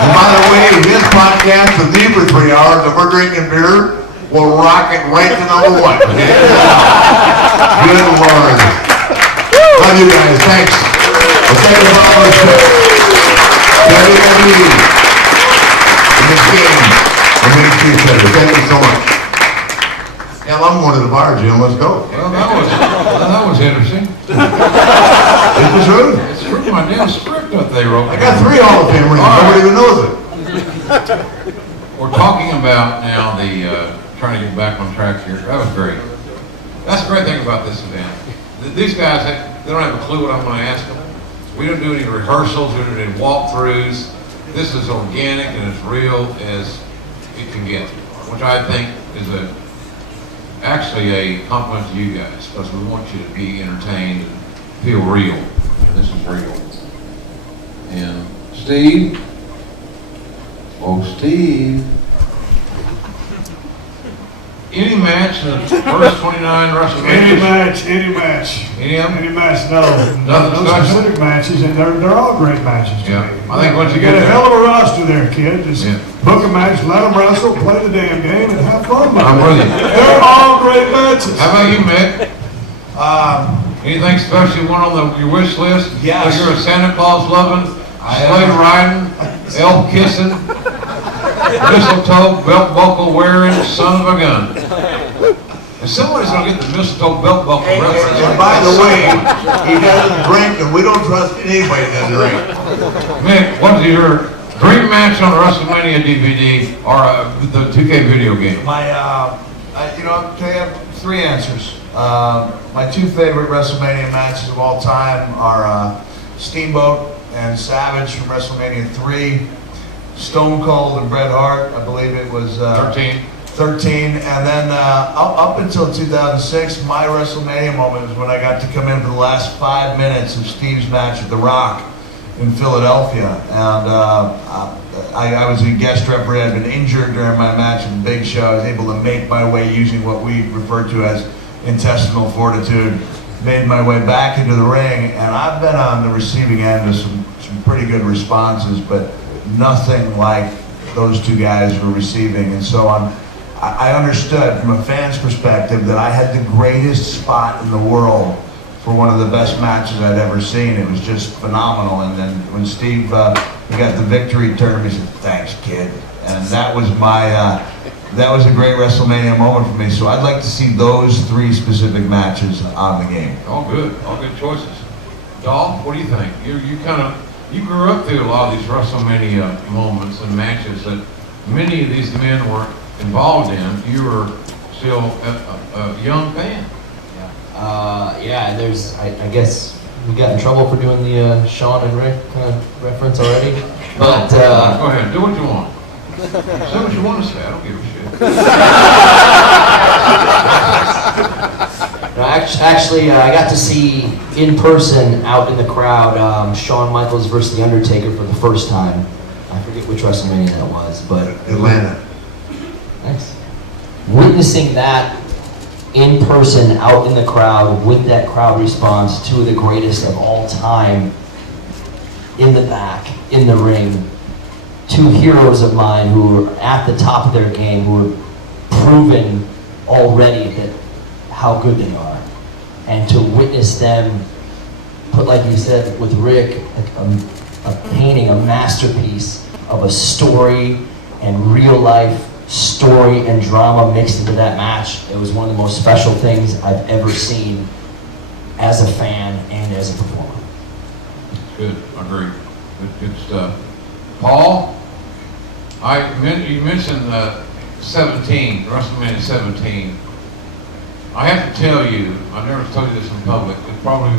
And by the way, his podcast with me for 3 hours, if we're drinking beer, we'll rock it right to number 1. Okay? Good Lord. Love you guys. Thanks. Well, thank you for all this shit. WWE. In this game. I'm going to see each other. Thank you so much. Hell, I'm going to the bar, Jim. Let's go. Well, that was interesting. Is this true? It's from my damn script that they wrote. I got 3 Hall of Fame rings. Nobody even knows it. We're talking about now trying to get back on track here. That was great. That's the great thing about this event. These guys, they don't have a clue what I'm going to ask them. We don't do any rehearsals, we don't do any walkthroughs. This is organic and as real as it can get, which I think is actually a compliment to you guys, because we want you to be entertained and feel real. And this is real. And Steve, Steve. Any match in the first 29 WrestleMania? Any match. Any of them? Any match, no. Nothing No special? specific matches, and they're all great matches to Yeah. me. I think once you got get a there- hell of a roster there, kid. Just Yeah. book a match, let them wrestle, play the damn game, and have fun with I'm it. with you. They're all great matches. How about you, Mick? Anything special you want on your wish list? Yes. So you're a Santa Claus loving, sleigh riding, elf kissing, mistletoe belt buckle wearing son of a gun. And somebody's gonna get the mistletoe belt buckle reference. And by the way, he doesn't drink, and we don't trust anybody that doesn't drink. Mick, what is your dream match on the WrestleMania DVD or the 2K video game? I'll tell you, I have 3 answers. My 2 favorite WrestleMania matches of all time are Steamboat and Savage from WrestleMania 3, Stone Cold and Bret Hart, I believe it was 13, and then up until 2006, my WrestleMania moment was when I got to come in for the last 5 minutes of Steve's match with The Rock in Philadelphia, and I was a guest referee. I'd been injured during my match with Big Show. I was able to make my way using what we refer to as intestinal fortitude, made my way back into the ring, and I've been on the receiving end of some pretty good responses, but nothing like those 2 guys were receiving. And so I understood from a fan's perspective that I had the greatest spot in the world for one of the best matches I'd ever seen. It was just phenomenal. And then when Steve he got the victory term, he said, "Thanks, kid." And that was that was a great WrestleMania moment for me. So I'd like to see those 3 specific matches on the game. All good choices. Dolph, what do you think? You grew up through a lot of these WrestleMania moments and matches that many of these men were involved in. You were still a young fan. Yeah, there's, I guess we got in trouble for doing the Sean and Rick kind of reference already. But, go ahead, do what you want. Say what you want to say, I don't give a shit. no, actually, I got to see in person, out in the crowd, Shawn Michaels versus The Undertaker for the first time. I forget which WrestleMania that was, but... Atlanta. Nice. witnessing that in person, out in the crowd, with that crowd response, two of the greatest of all time in the back, in the ring, two heroes of mine who are at the top of their game, who have proven already that how good they are. And to witness them put, like you said with Rick, a painting, a masterpiece of a story and real life story and drama mixed into that match. It was one of the most special things I've ever seen as a fan and as a performer. Good, I agree. Good stuff. Paul, you mentioned 17, WrestleMania 17. I have to tell you, I never told you this in public, it's probably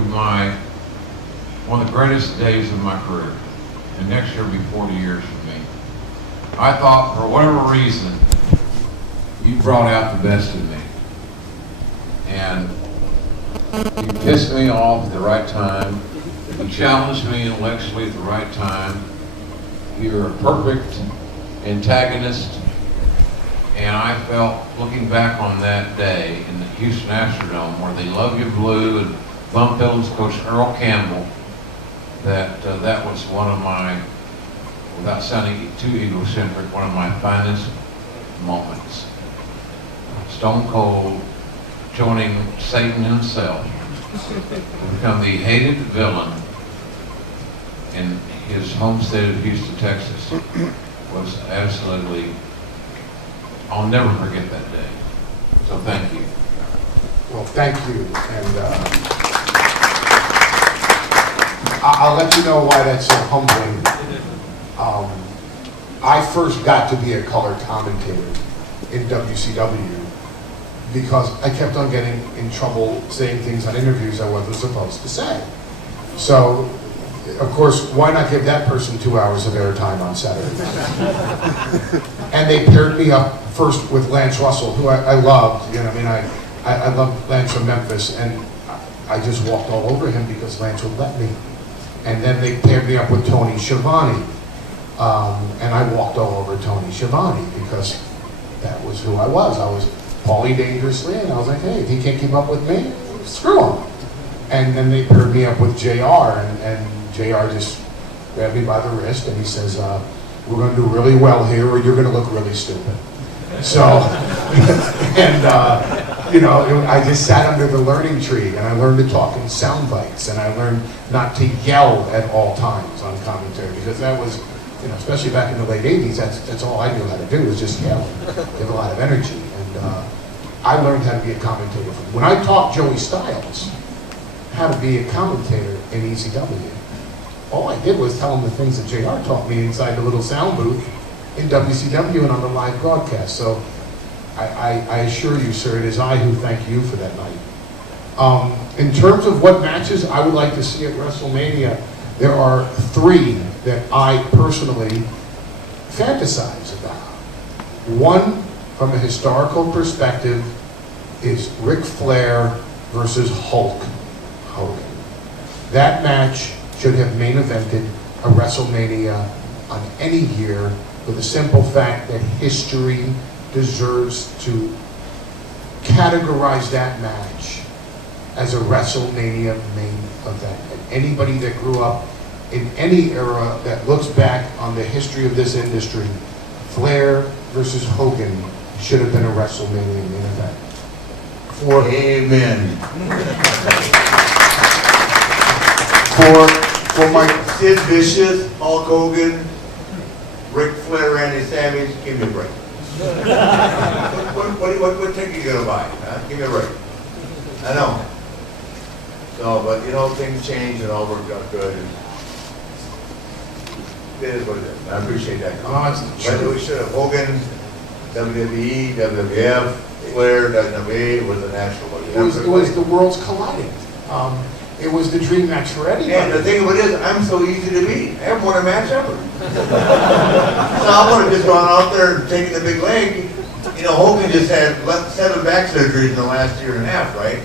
one of the greatest days of my career. And next year will be 40 years for me. I thought, for whatever reason, you brought out the best in me. And you pissed me off at the right time. You challenged me intellectually at the right time. You're a perfect antagonist. And I felt, looking back on that day in the Houston Astrodome, where they Love You Blue and Bump Hills Coach Earl Campbell, that that was one of my, without sounding too egocentric, one of my finest moments. Stone Cold joining Satan himself to become the hated villain in his home state of Houston, Texas, was absolutely, I'll never forget that day. So thank you. Well, thank you, and I'll let you know why that's so humbling. I first got to be a color commentator in WCW because I kept on getting in trouble saying things on interviews I wasn't supposed to say. So, of course, why not give that person 2 hours of airtime on Saturday night? And they paired me up first with Lance Russell, who I loved. You know, I mean, I loved Lance from Memphis, and I just walked all over him because Lance would let me. And then they paired me up with Tony Schiavone, and I walked all over Tony Schiavone because that was who I was. I was Paulie Dangerously, and I was like, hey, if he can't keep up with me, screw him. And then they paired me up with JR, and JR just grabbed me by the wrist, and he says, we're going to do really well here, or you're going to look really stupid. So, and, you know, I just sat under the learning tree, and I learned to talk in sound bites, and I learned not to yell at all times on commentary, because that was, you know, especially back in the late 80s, that's all I knew how to do, was just yell. You have a lot of energy, and I learned how to be a commentator. When I taught Joey Styles how to be a commentator in ECW, all I did was tell him the things that JR taught me inside the little sound booth in WCW and on the live broadcast. So I assure you, sir, it is I who thank you for that night. In terms of what matches I would like to see at WrestleMania, there are 3 that I personally fantasize about. One, from a historical perspective, is Ric Flair versus Hulk Hogan. That match should have main evented a WrestleMania on any year, for the simple fact that history deserves to categorize that match as a WrestleMania main event. And anybody that grew up in any era that looks back on the history of this industry, Flair versus Hogan should have been a WrestleMania main event. Amen. For my Sid Vicious, Hulk Hogan, Ric Flair, Randy Savage, give me a break. what ticket are you gonna buy? Huh? Give me a break. I know. So, but you know, things change and all worked out good. And it is what it is. I appreciate that. But we should have Hogan, WWE, WWF, Flair, WWE was a national. it was the worlds colliding. It was the dream match for anybody. And the thing of it is, I'm so easy to beat. I haven't won a match ever. So I would have just gone out there and taken the big leg. You know, Hogan just had 7 back surgeries in the last year and a half, right?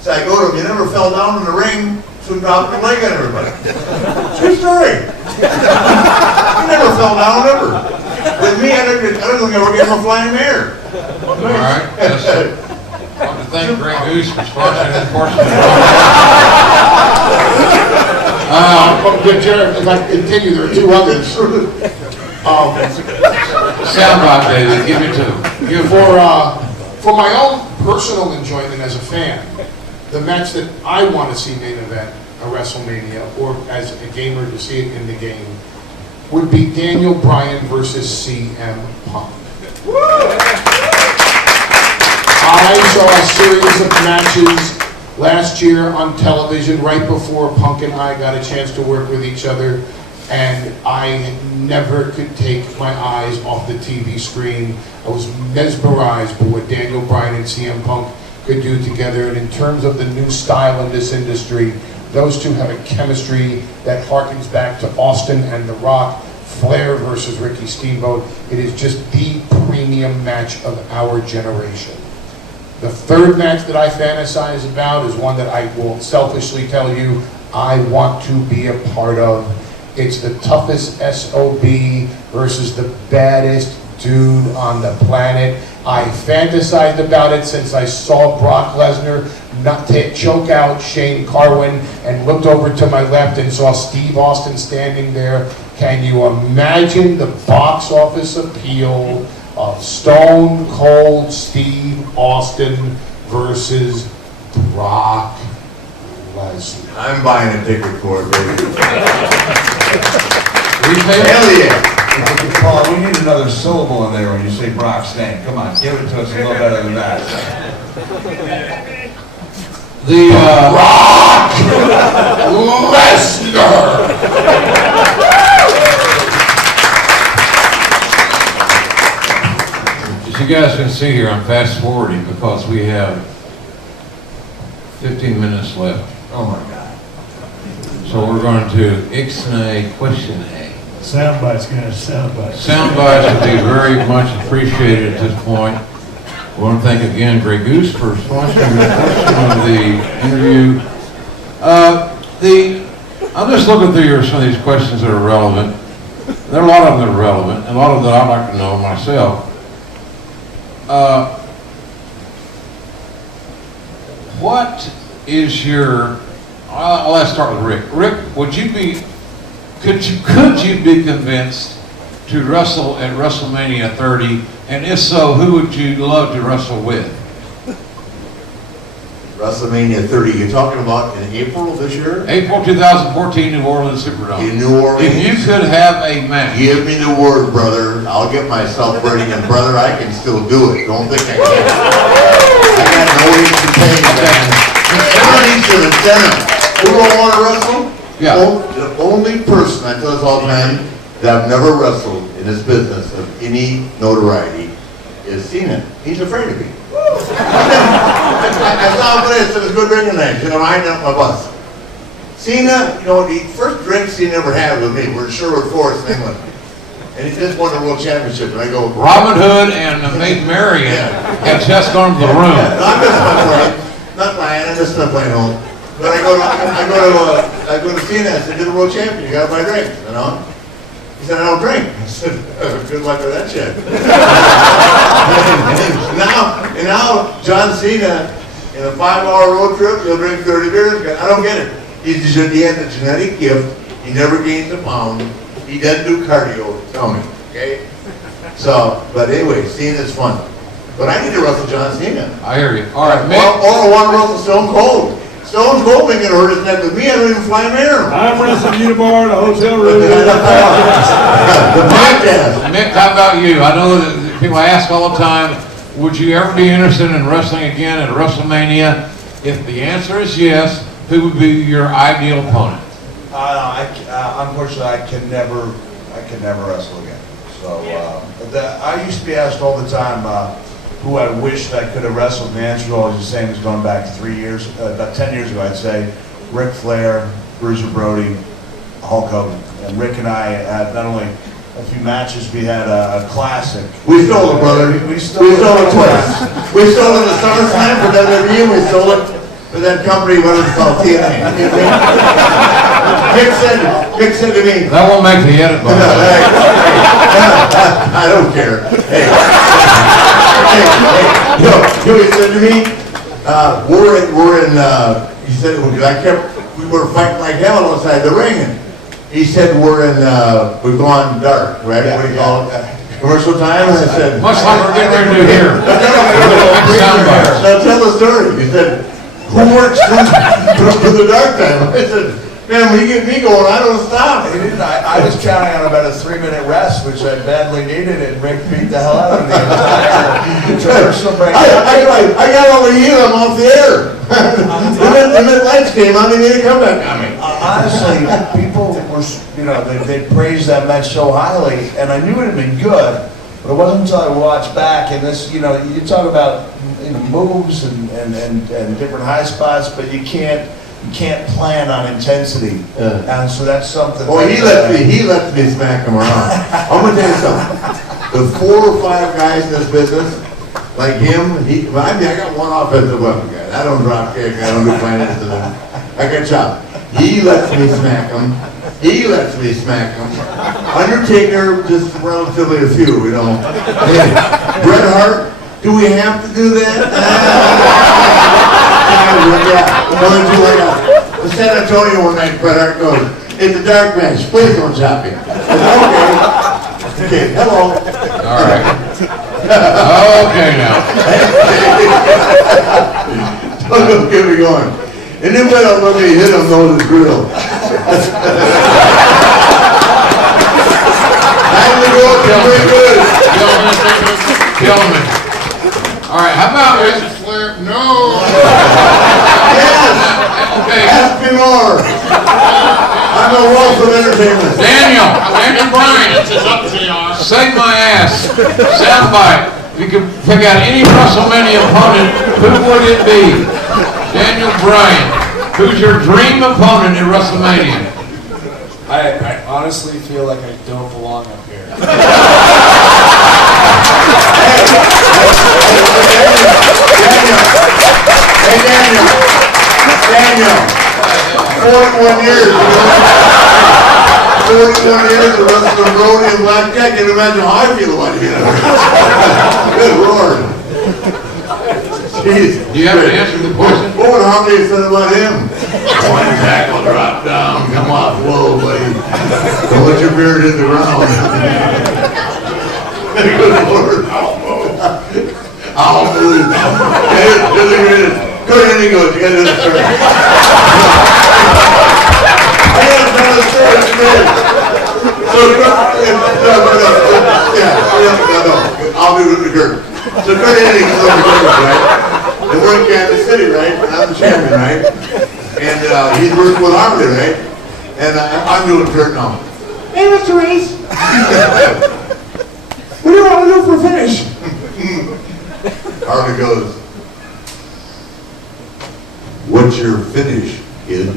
So I go to him, you never fell down in the ring, so dropped the leg on everybody. True story. He never fell down ever. With me, I don't think I ever get a flying mare. All right. Yes. I want to thank Greg Goose for sponsoring this portion of the program. If I continue, there are two others. Soundbite, David. Give me two. For my own personal enjoyment as a fan, the match that I want to see main event a WrestleMania, or as a gamer to see it in the game, would be Daniel Bryan versus CM Punk. I saw a series of matches last year on television right before Punk and I got a chance to work with each other, and I never could take my eyes off the TV screen. I was mesmerized by what Daniel Bryan and CM Punk could do together, and in terms of the new style in this industry, those two have a chemistry that harkens back to Austin and The Rock, Flair versus Ricky Steamboat. It is just the premium match of our generation. The third match that I fantasize about is one that I will selfishly tell you I want to be a part of. It's the toughest SOB versus the baddest dude on the planet. I fantasized about it since I saw Brock Lesnar choke out Shane Carwin and looked over to my left and saw Steve Austin standing there. Can you imagine the box office appeal of Stone Cold Steve Austin versus Brock Lesnar? I'm buying a ticket for it, baby. Hell Hell yeah. Paul, we need another syllable in there when you say Brock's name. Come on, give it to us a little better than that. The Brock Lesnar! As you guys can see here, I'm fast forwarding because we have 15 minutes left. Oh my God. So we're going to Ixnay question A. Soundbites, guys, soundbites. Soundbites would be very much appreciated at this point. I want to thank again Grey Goose for sponsoring the portion of the interview. I'm just looking through some of these questions that are relevant. There are a lot of them that are relevant, and a lot of them that I'd like to know myself. What is your? Let's start with Rick. Rick, could you be convinced to wrestle at WrestleMania 30? And if so, who would you love to wrestle with? WrestleMania 30, you're talking about in April of this year? April 2014, New Orleans Superdome. In New Orleans? If you could have a match. Give me the word, brother. I'll get myself ready, and brother, I can still do it. Don't think I can't. I got no reason to pay that. Everybody's an incentive. Who don't want to wrestle? Yeah. The only person, I tell this all the time, that I've never wrestled in this business of any notoriety is Cena. He's afraid of me. I saw him play, it was good ring night, riding up my bus. Cena, the first drink Cena ever had with me, we're in Sherwood Forest in England. And he just won the world championship, and I go, Robin Hood and Maid Marian have just gone to the room. Yeah, no, I missed my plane. Not mine, I missed my plane home. But I go to Cena, I said, you're the world champion, you gotta buy drinks, He said, I don't drink. I said, good luck with that shit. and now, John Cena, in a 5-hour road trip, he'll drink 30 beers. I don't get it. He had the genetic gift. He never gains a pound. He doesn't do cardio, tell me, okay? So, but anyway, Cena's fun. But I need to wrestle John Cena. I hear you. All right, Mick. Or I want to wrestle Stone Cold. Stone Cold ain't gonna hurt his neck with me. I don't even fly him air. I'm wrestling you tomorrow in a hotel room. The podcast. Mick, how about you? I know that people ask all the time, would you ever be interested in wrestling again at WrestleMania? If the answer is yes, who would be your ideal opponent? Unfortunately, I can never wrestle again. So I used to be asked all the time who I wished I could have wrestled. And the answer is always the same as going back 3 years, about 10 years ago, I'd say Ric Flair, Bruiser Brody, Hulk Hogan. And Rick and I had not only a few matches, we had a classic. We stole it, brother. We stole it twice. We stole it in the summertime for WWE. We stole it for that company, what is it called, TNA. Mick said to me, That won't make the edit, by the way. I don't care. Hey, you know what he said to me? He said, we were fighting like hell outside the ring, and he said, we've gone dark, right? What do you call it? Commercial time? And I said, Much like we're getting ready to do here. Now tell the story. He said, who works for the dark time? I said, man, when you get me going, I don't stop. He didn't. I was counting on about a 3-minute rest, which I badly needed, and Rick beat the hell out of me. I got all the heat, I'm off the air. The lights came on, they made a comeback on me. Honestly, people were, they praised that match so highly, and I knew it had been good, but it wasn't until I watched back, and this, you talk about moves and different high spots, but you can't plan on intensity, and so that's something. Well, he lets me smack him around. I'm gonna tell you something. The 4 or 5 guys in this business, like him, I got one offensive weapon guy. I don't drop kick. I don't do finance to them. I can chop. He lets me smack him. Undertaker, just relatively a few, Bret Hart, do we have to do that? The San Antonio one night, Bret Hart goes, it's a dark match, please don't chop him. Okay, hello. All right. Okay, now. Don't get me going. And then when I'm going to hit him, knows his grill. Time to go, very good. Gentlemen. All right, how about this? Flair, no. Yes, Okay, ask me more. I'm a wealth of entertainment. Daniel Bryan, It's up, JR. save my ass. Soundbite. You can pick out any WrestleMania opponent. Who would it be? Daniel Bryan. Who's your dream opponent at WrestleMania? I honestly feel like I don't belong up here. Hey, Daniel. 41 years. 41 years of wrestling Brody and Blackjack. Can you imagine how I feel about it? Good Lord. Jeez. Do you have to answer the question? What would Harley have said about him? One tackle, drop down, come off, whoa, buddy. Don't let your beard hit the ground. Good Lord. I'll move. Here's the greatest. Good ending goes, you gotta do the story. I gotta tell the story, man. So, no. I'll be with the curtain. So Kurt Hennig is over there, right? And we're in Kansas City, right? And I'm the champion, right? And he's working with Harley, right? And I'm doing Kurt now. Hey, Mr. Reese. What do you want to do for a finish? Harley goes, what's your finish, kid?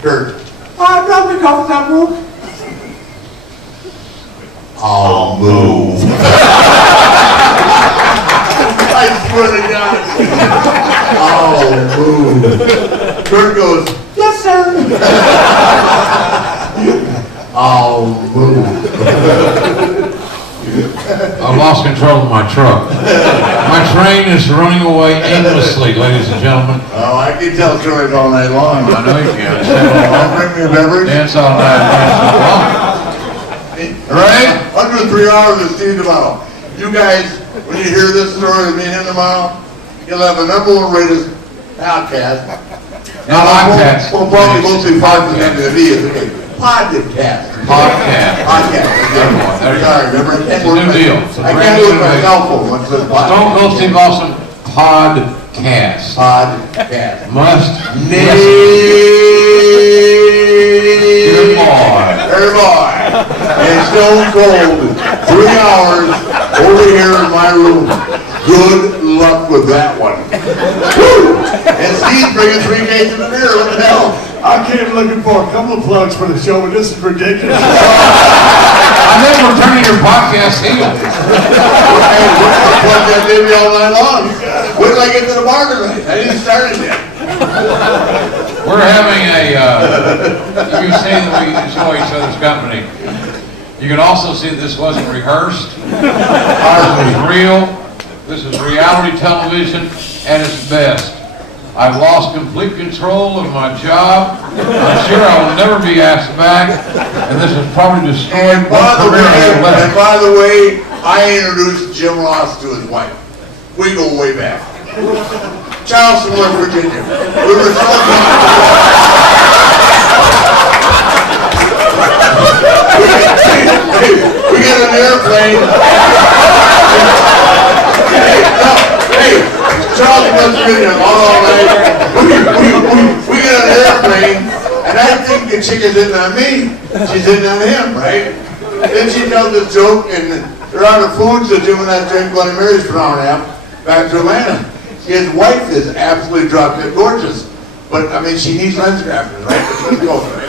Kurt. Drop me off that book. I'll move. I swear to God. I'll move. Kurt goes, yes, sir. I'll move. I lost control of my truck. My train is running away aimlessly, ladies and gentlemen. Oh, I can tell stories all night long. I know you can. Bring me a beverage. Dance all night. Right? Under 3 hours of Steve tomorrow. You guys, when you hear this story of me and him tomorrow, you'll have a #1 rated podcast. Not podcast. Well, probably mostly podcast. Podcast. Sorry, remember? It's a new deal. It's a I brand can't do new it innovation. myself when it says podcast. Stone Cold Steve Austin podcast. Podcast. Must Good boy. And Stone Cold, 3 hours over here in my room. Good luck with that one. Woo! And Steve's bringing 3 cases of beer. What the hell? I came looking for a couple of plugs for the show, but this is ridiculous. I think we're turning your podcast heel. Hey, plug that baby all night long. Wait till I get to the bar tonight. I didn't start it yet. We're having a can see that we enjoy each other's company. You can also see that this wasn't rehearsed. Ours was real. This is reality television at its best. I've lost complete control of my job. I'm sure I will never be asked back, and this has probably destroyed And my career as a legend. by the way, I introduced Jim Ross to his wife. We go way back. Charleston, West Virginia. We were so we get an airplane. Hey, Charleston, West Virginia, all right. We get an airplane, and I think the chick is hitting on me. She's hitting on him, right? Then she tells a joke, and they're on the food, so Jim and I drink Bloody Marys for an hour and a half back to Atlanta. His wife is absolutely drop dead gorgeous, but I mean, she needs lens grafters, right? Let's go, right?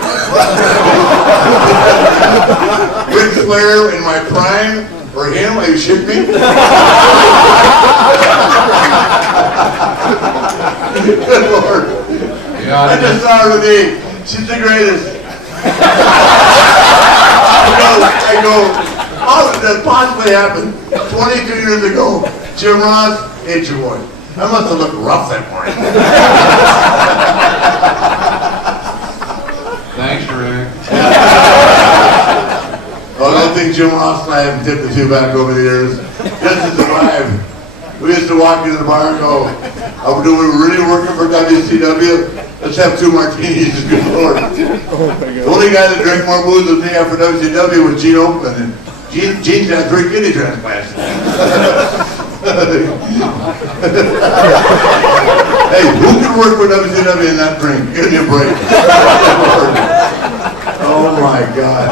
Ric Flair in my prime, for him, are you shitting me? Good Lord. Yeah, I just saw her today. She's the greatest. I go, how did that possibly happen? 22 years ago, Jim Ross hit your wife. I must have looked rough that morning. Thanks, Rick. Oh, I don't think Jim Ross and I haven't tipped the two back over the years. Just to survive. We used to walk into the bar and go, oh, do we really working for WCW? Let's have 2 martinis, good Lord. The only guy that drank more booze than me after WCW was Gene Oakland, and Gene's had 3 kidney transplants. Hey, who can work for WCW and not drink? Give me a break. Oh my God.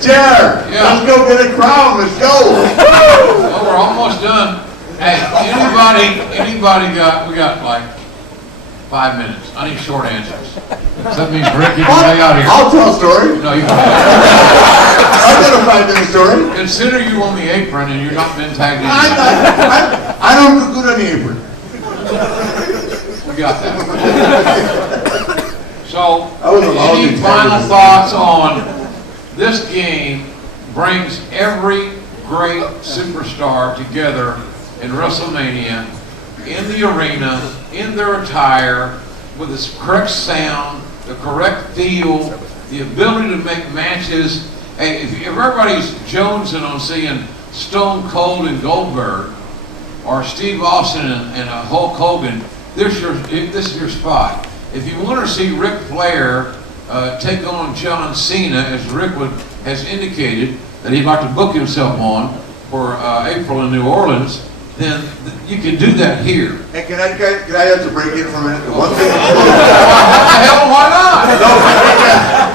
Chair, let's go get a crown. Let's go. Well, we're almost done. Hey, anybody got? We got like 5 minutes. I need short answers. That means Rick, you can stay out here. I'll tell a story. No, you can't. I'll tell a 5-minute story. Consider you on the apron and you're not been tagged in. I don't do good on the apron. We got that. So, I was a lousy any final thoughts on this game brings every great superstar together in WrestleMania, in the arena, in their attire, with the correct sound, the correct feel, the ability to make matches. Hey, if everybody's jonesing on seeing Stone Cold and Goldberg, or Steve Austin and Hulk Hogan, this is your spot. If you want to see Ric Flair take on John Cena, as Rick has indicated that he'd like to book himself on for April in New Orleans, then you can do that here. Hey, can I have to break in for a minute? One thing. Hell, why not? No,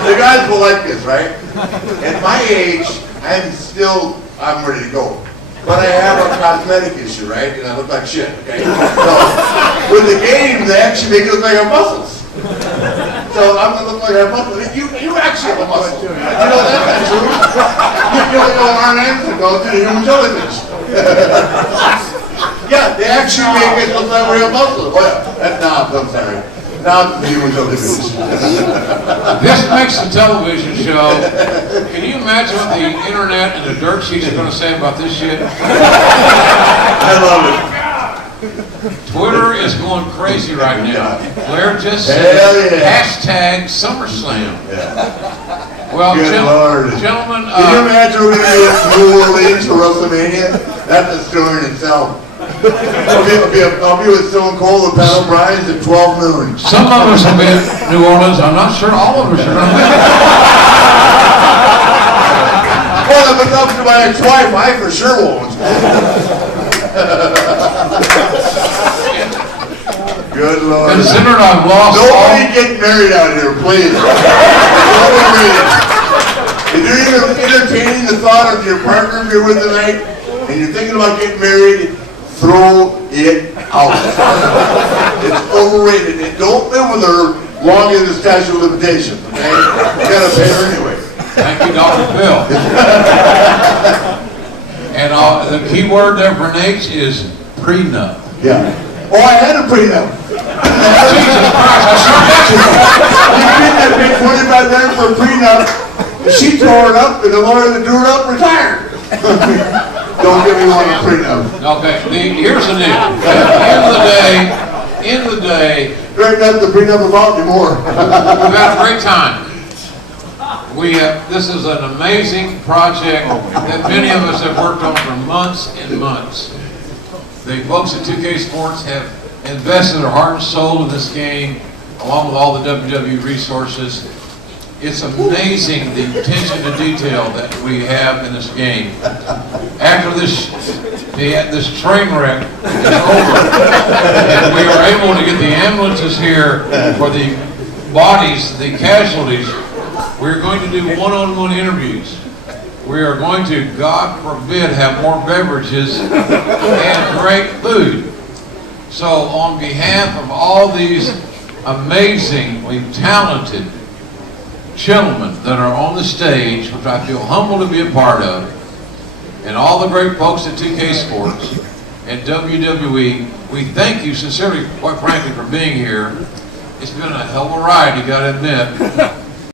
the guys will like this, right? At my age, I'm ready to go. But I have a cosmetic issue, right? And I look like shit, okay? So, with the game, they actually make it look like I have muscles. So I'm gonna look like I have muscles. You actually have a muscle. You know that's not true. You only know Arn Anderson goes to the human jellyfish. Yeah, they actually make it look like we have muscles. Well, I'm sorry. Now the human jellyfish. This makes the television show. Can you imagine what the internet and the dirt sheets are going to say about this shit? I love it. Twitter is going crazy right now. Blair just Hell said yeah. hashtag SummerSlam. Yeah. Well, Good Lord. Gentlemen, Can you imagine we're going to be in New Orleans for WrestleMania? That's a story in itself. I'll be with Stone Cold and Pat O'Brien's at 12 noon. some of us will be in New Orleans. I'm not sure all of us are going to be. Well, if it's up to my ex-wife, I for sure won't. Good Lord. Considering I've lost Nobody get married out here, please. If you're either entertaining the thought of your partner if you're with tonight, and you're thinking about getting married, throw it out. It's overrated. And don't live with her long as the statute of limitations, okay? You gotta pay her anyway. Thank you, Dr. Phil. And the key word there for Nate is prenup. Yeah. Oh, I had a prenup. Jesus Christ, I sure got you. You did that big 25 grand for a prenup, and she tore it up, and the lawyer that drew it up retired. Don't give me one a prenup. Okay, here's the deal. End of the day, There ain't nothing to prenup about anymore. we've had a great time. This is an amazing project that many of us have worked on for months and months. The folks at 2K Sports have invested their heart and soul in this game, along with all the WWE resources. It's amazing the attention to detail that we have in this game. After this train wreck is over, and we are able to get the ambulances here for the bodies, the casualties, we're going to do one-on-one interviews. We are going to, God forbid, have more beverages and great food. So on behalf of all these amazingly talented gentlemen that are on the stage, which I feel humbled to be a part of, and all the great folks at 2K Sports and WWE, we thank you sincerely, quite frankly, for being here. It's been a hell of a ride, you gotta admit.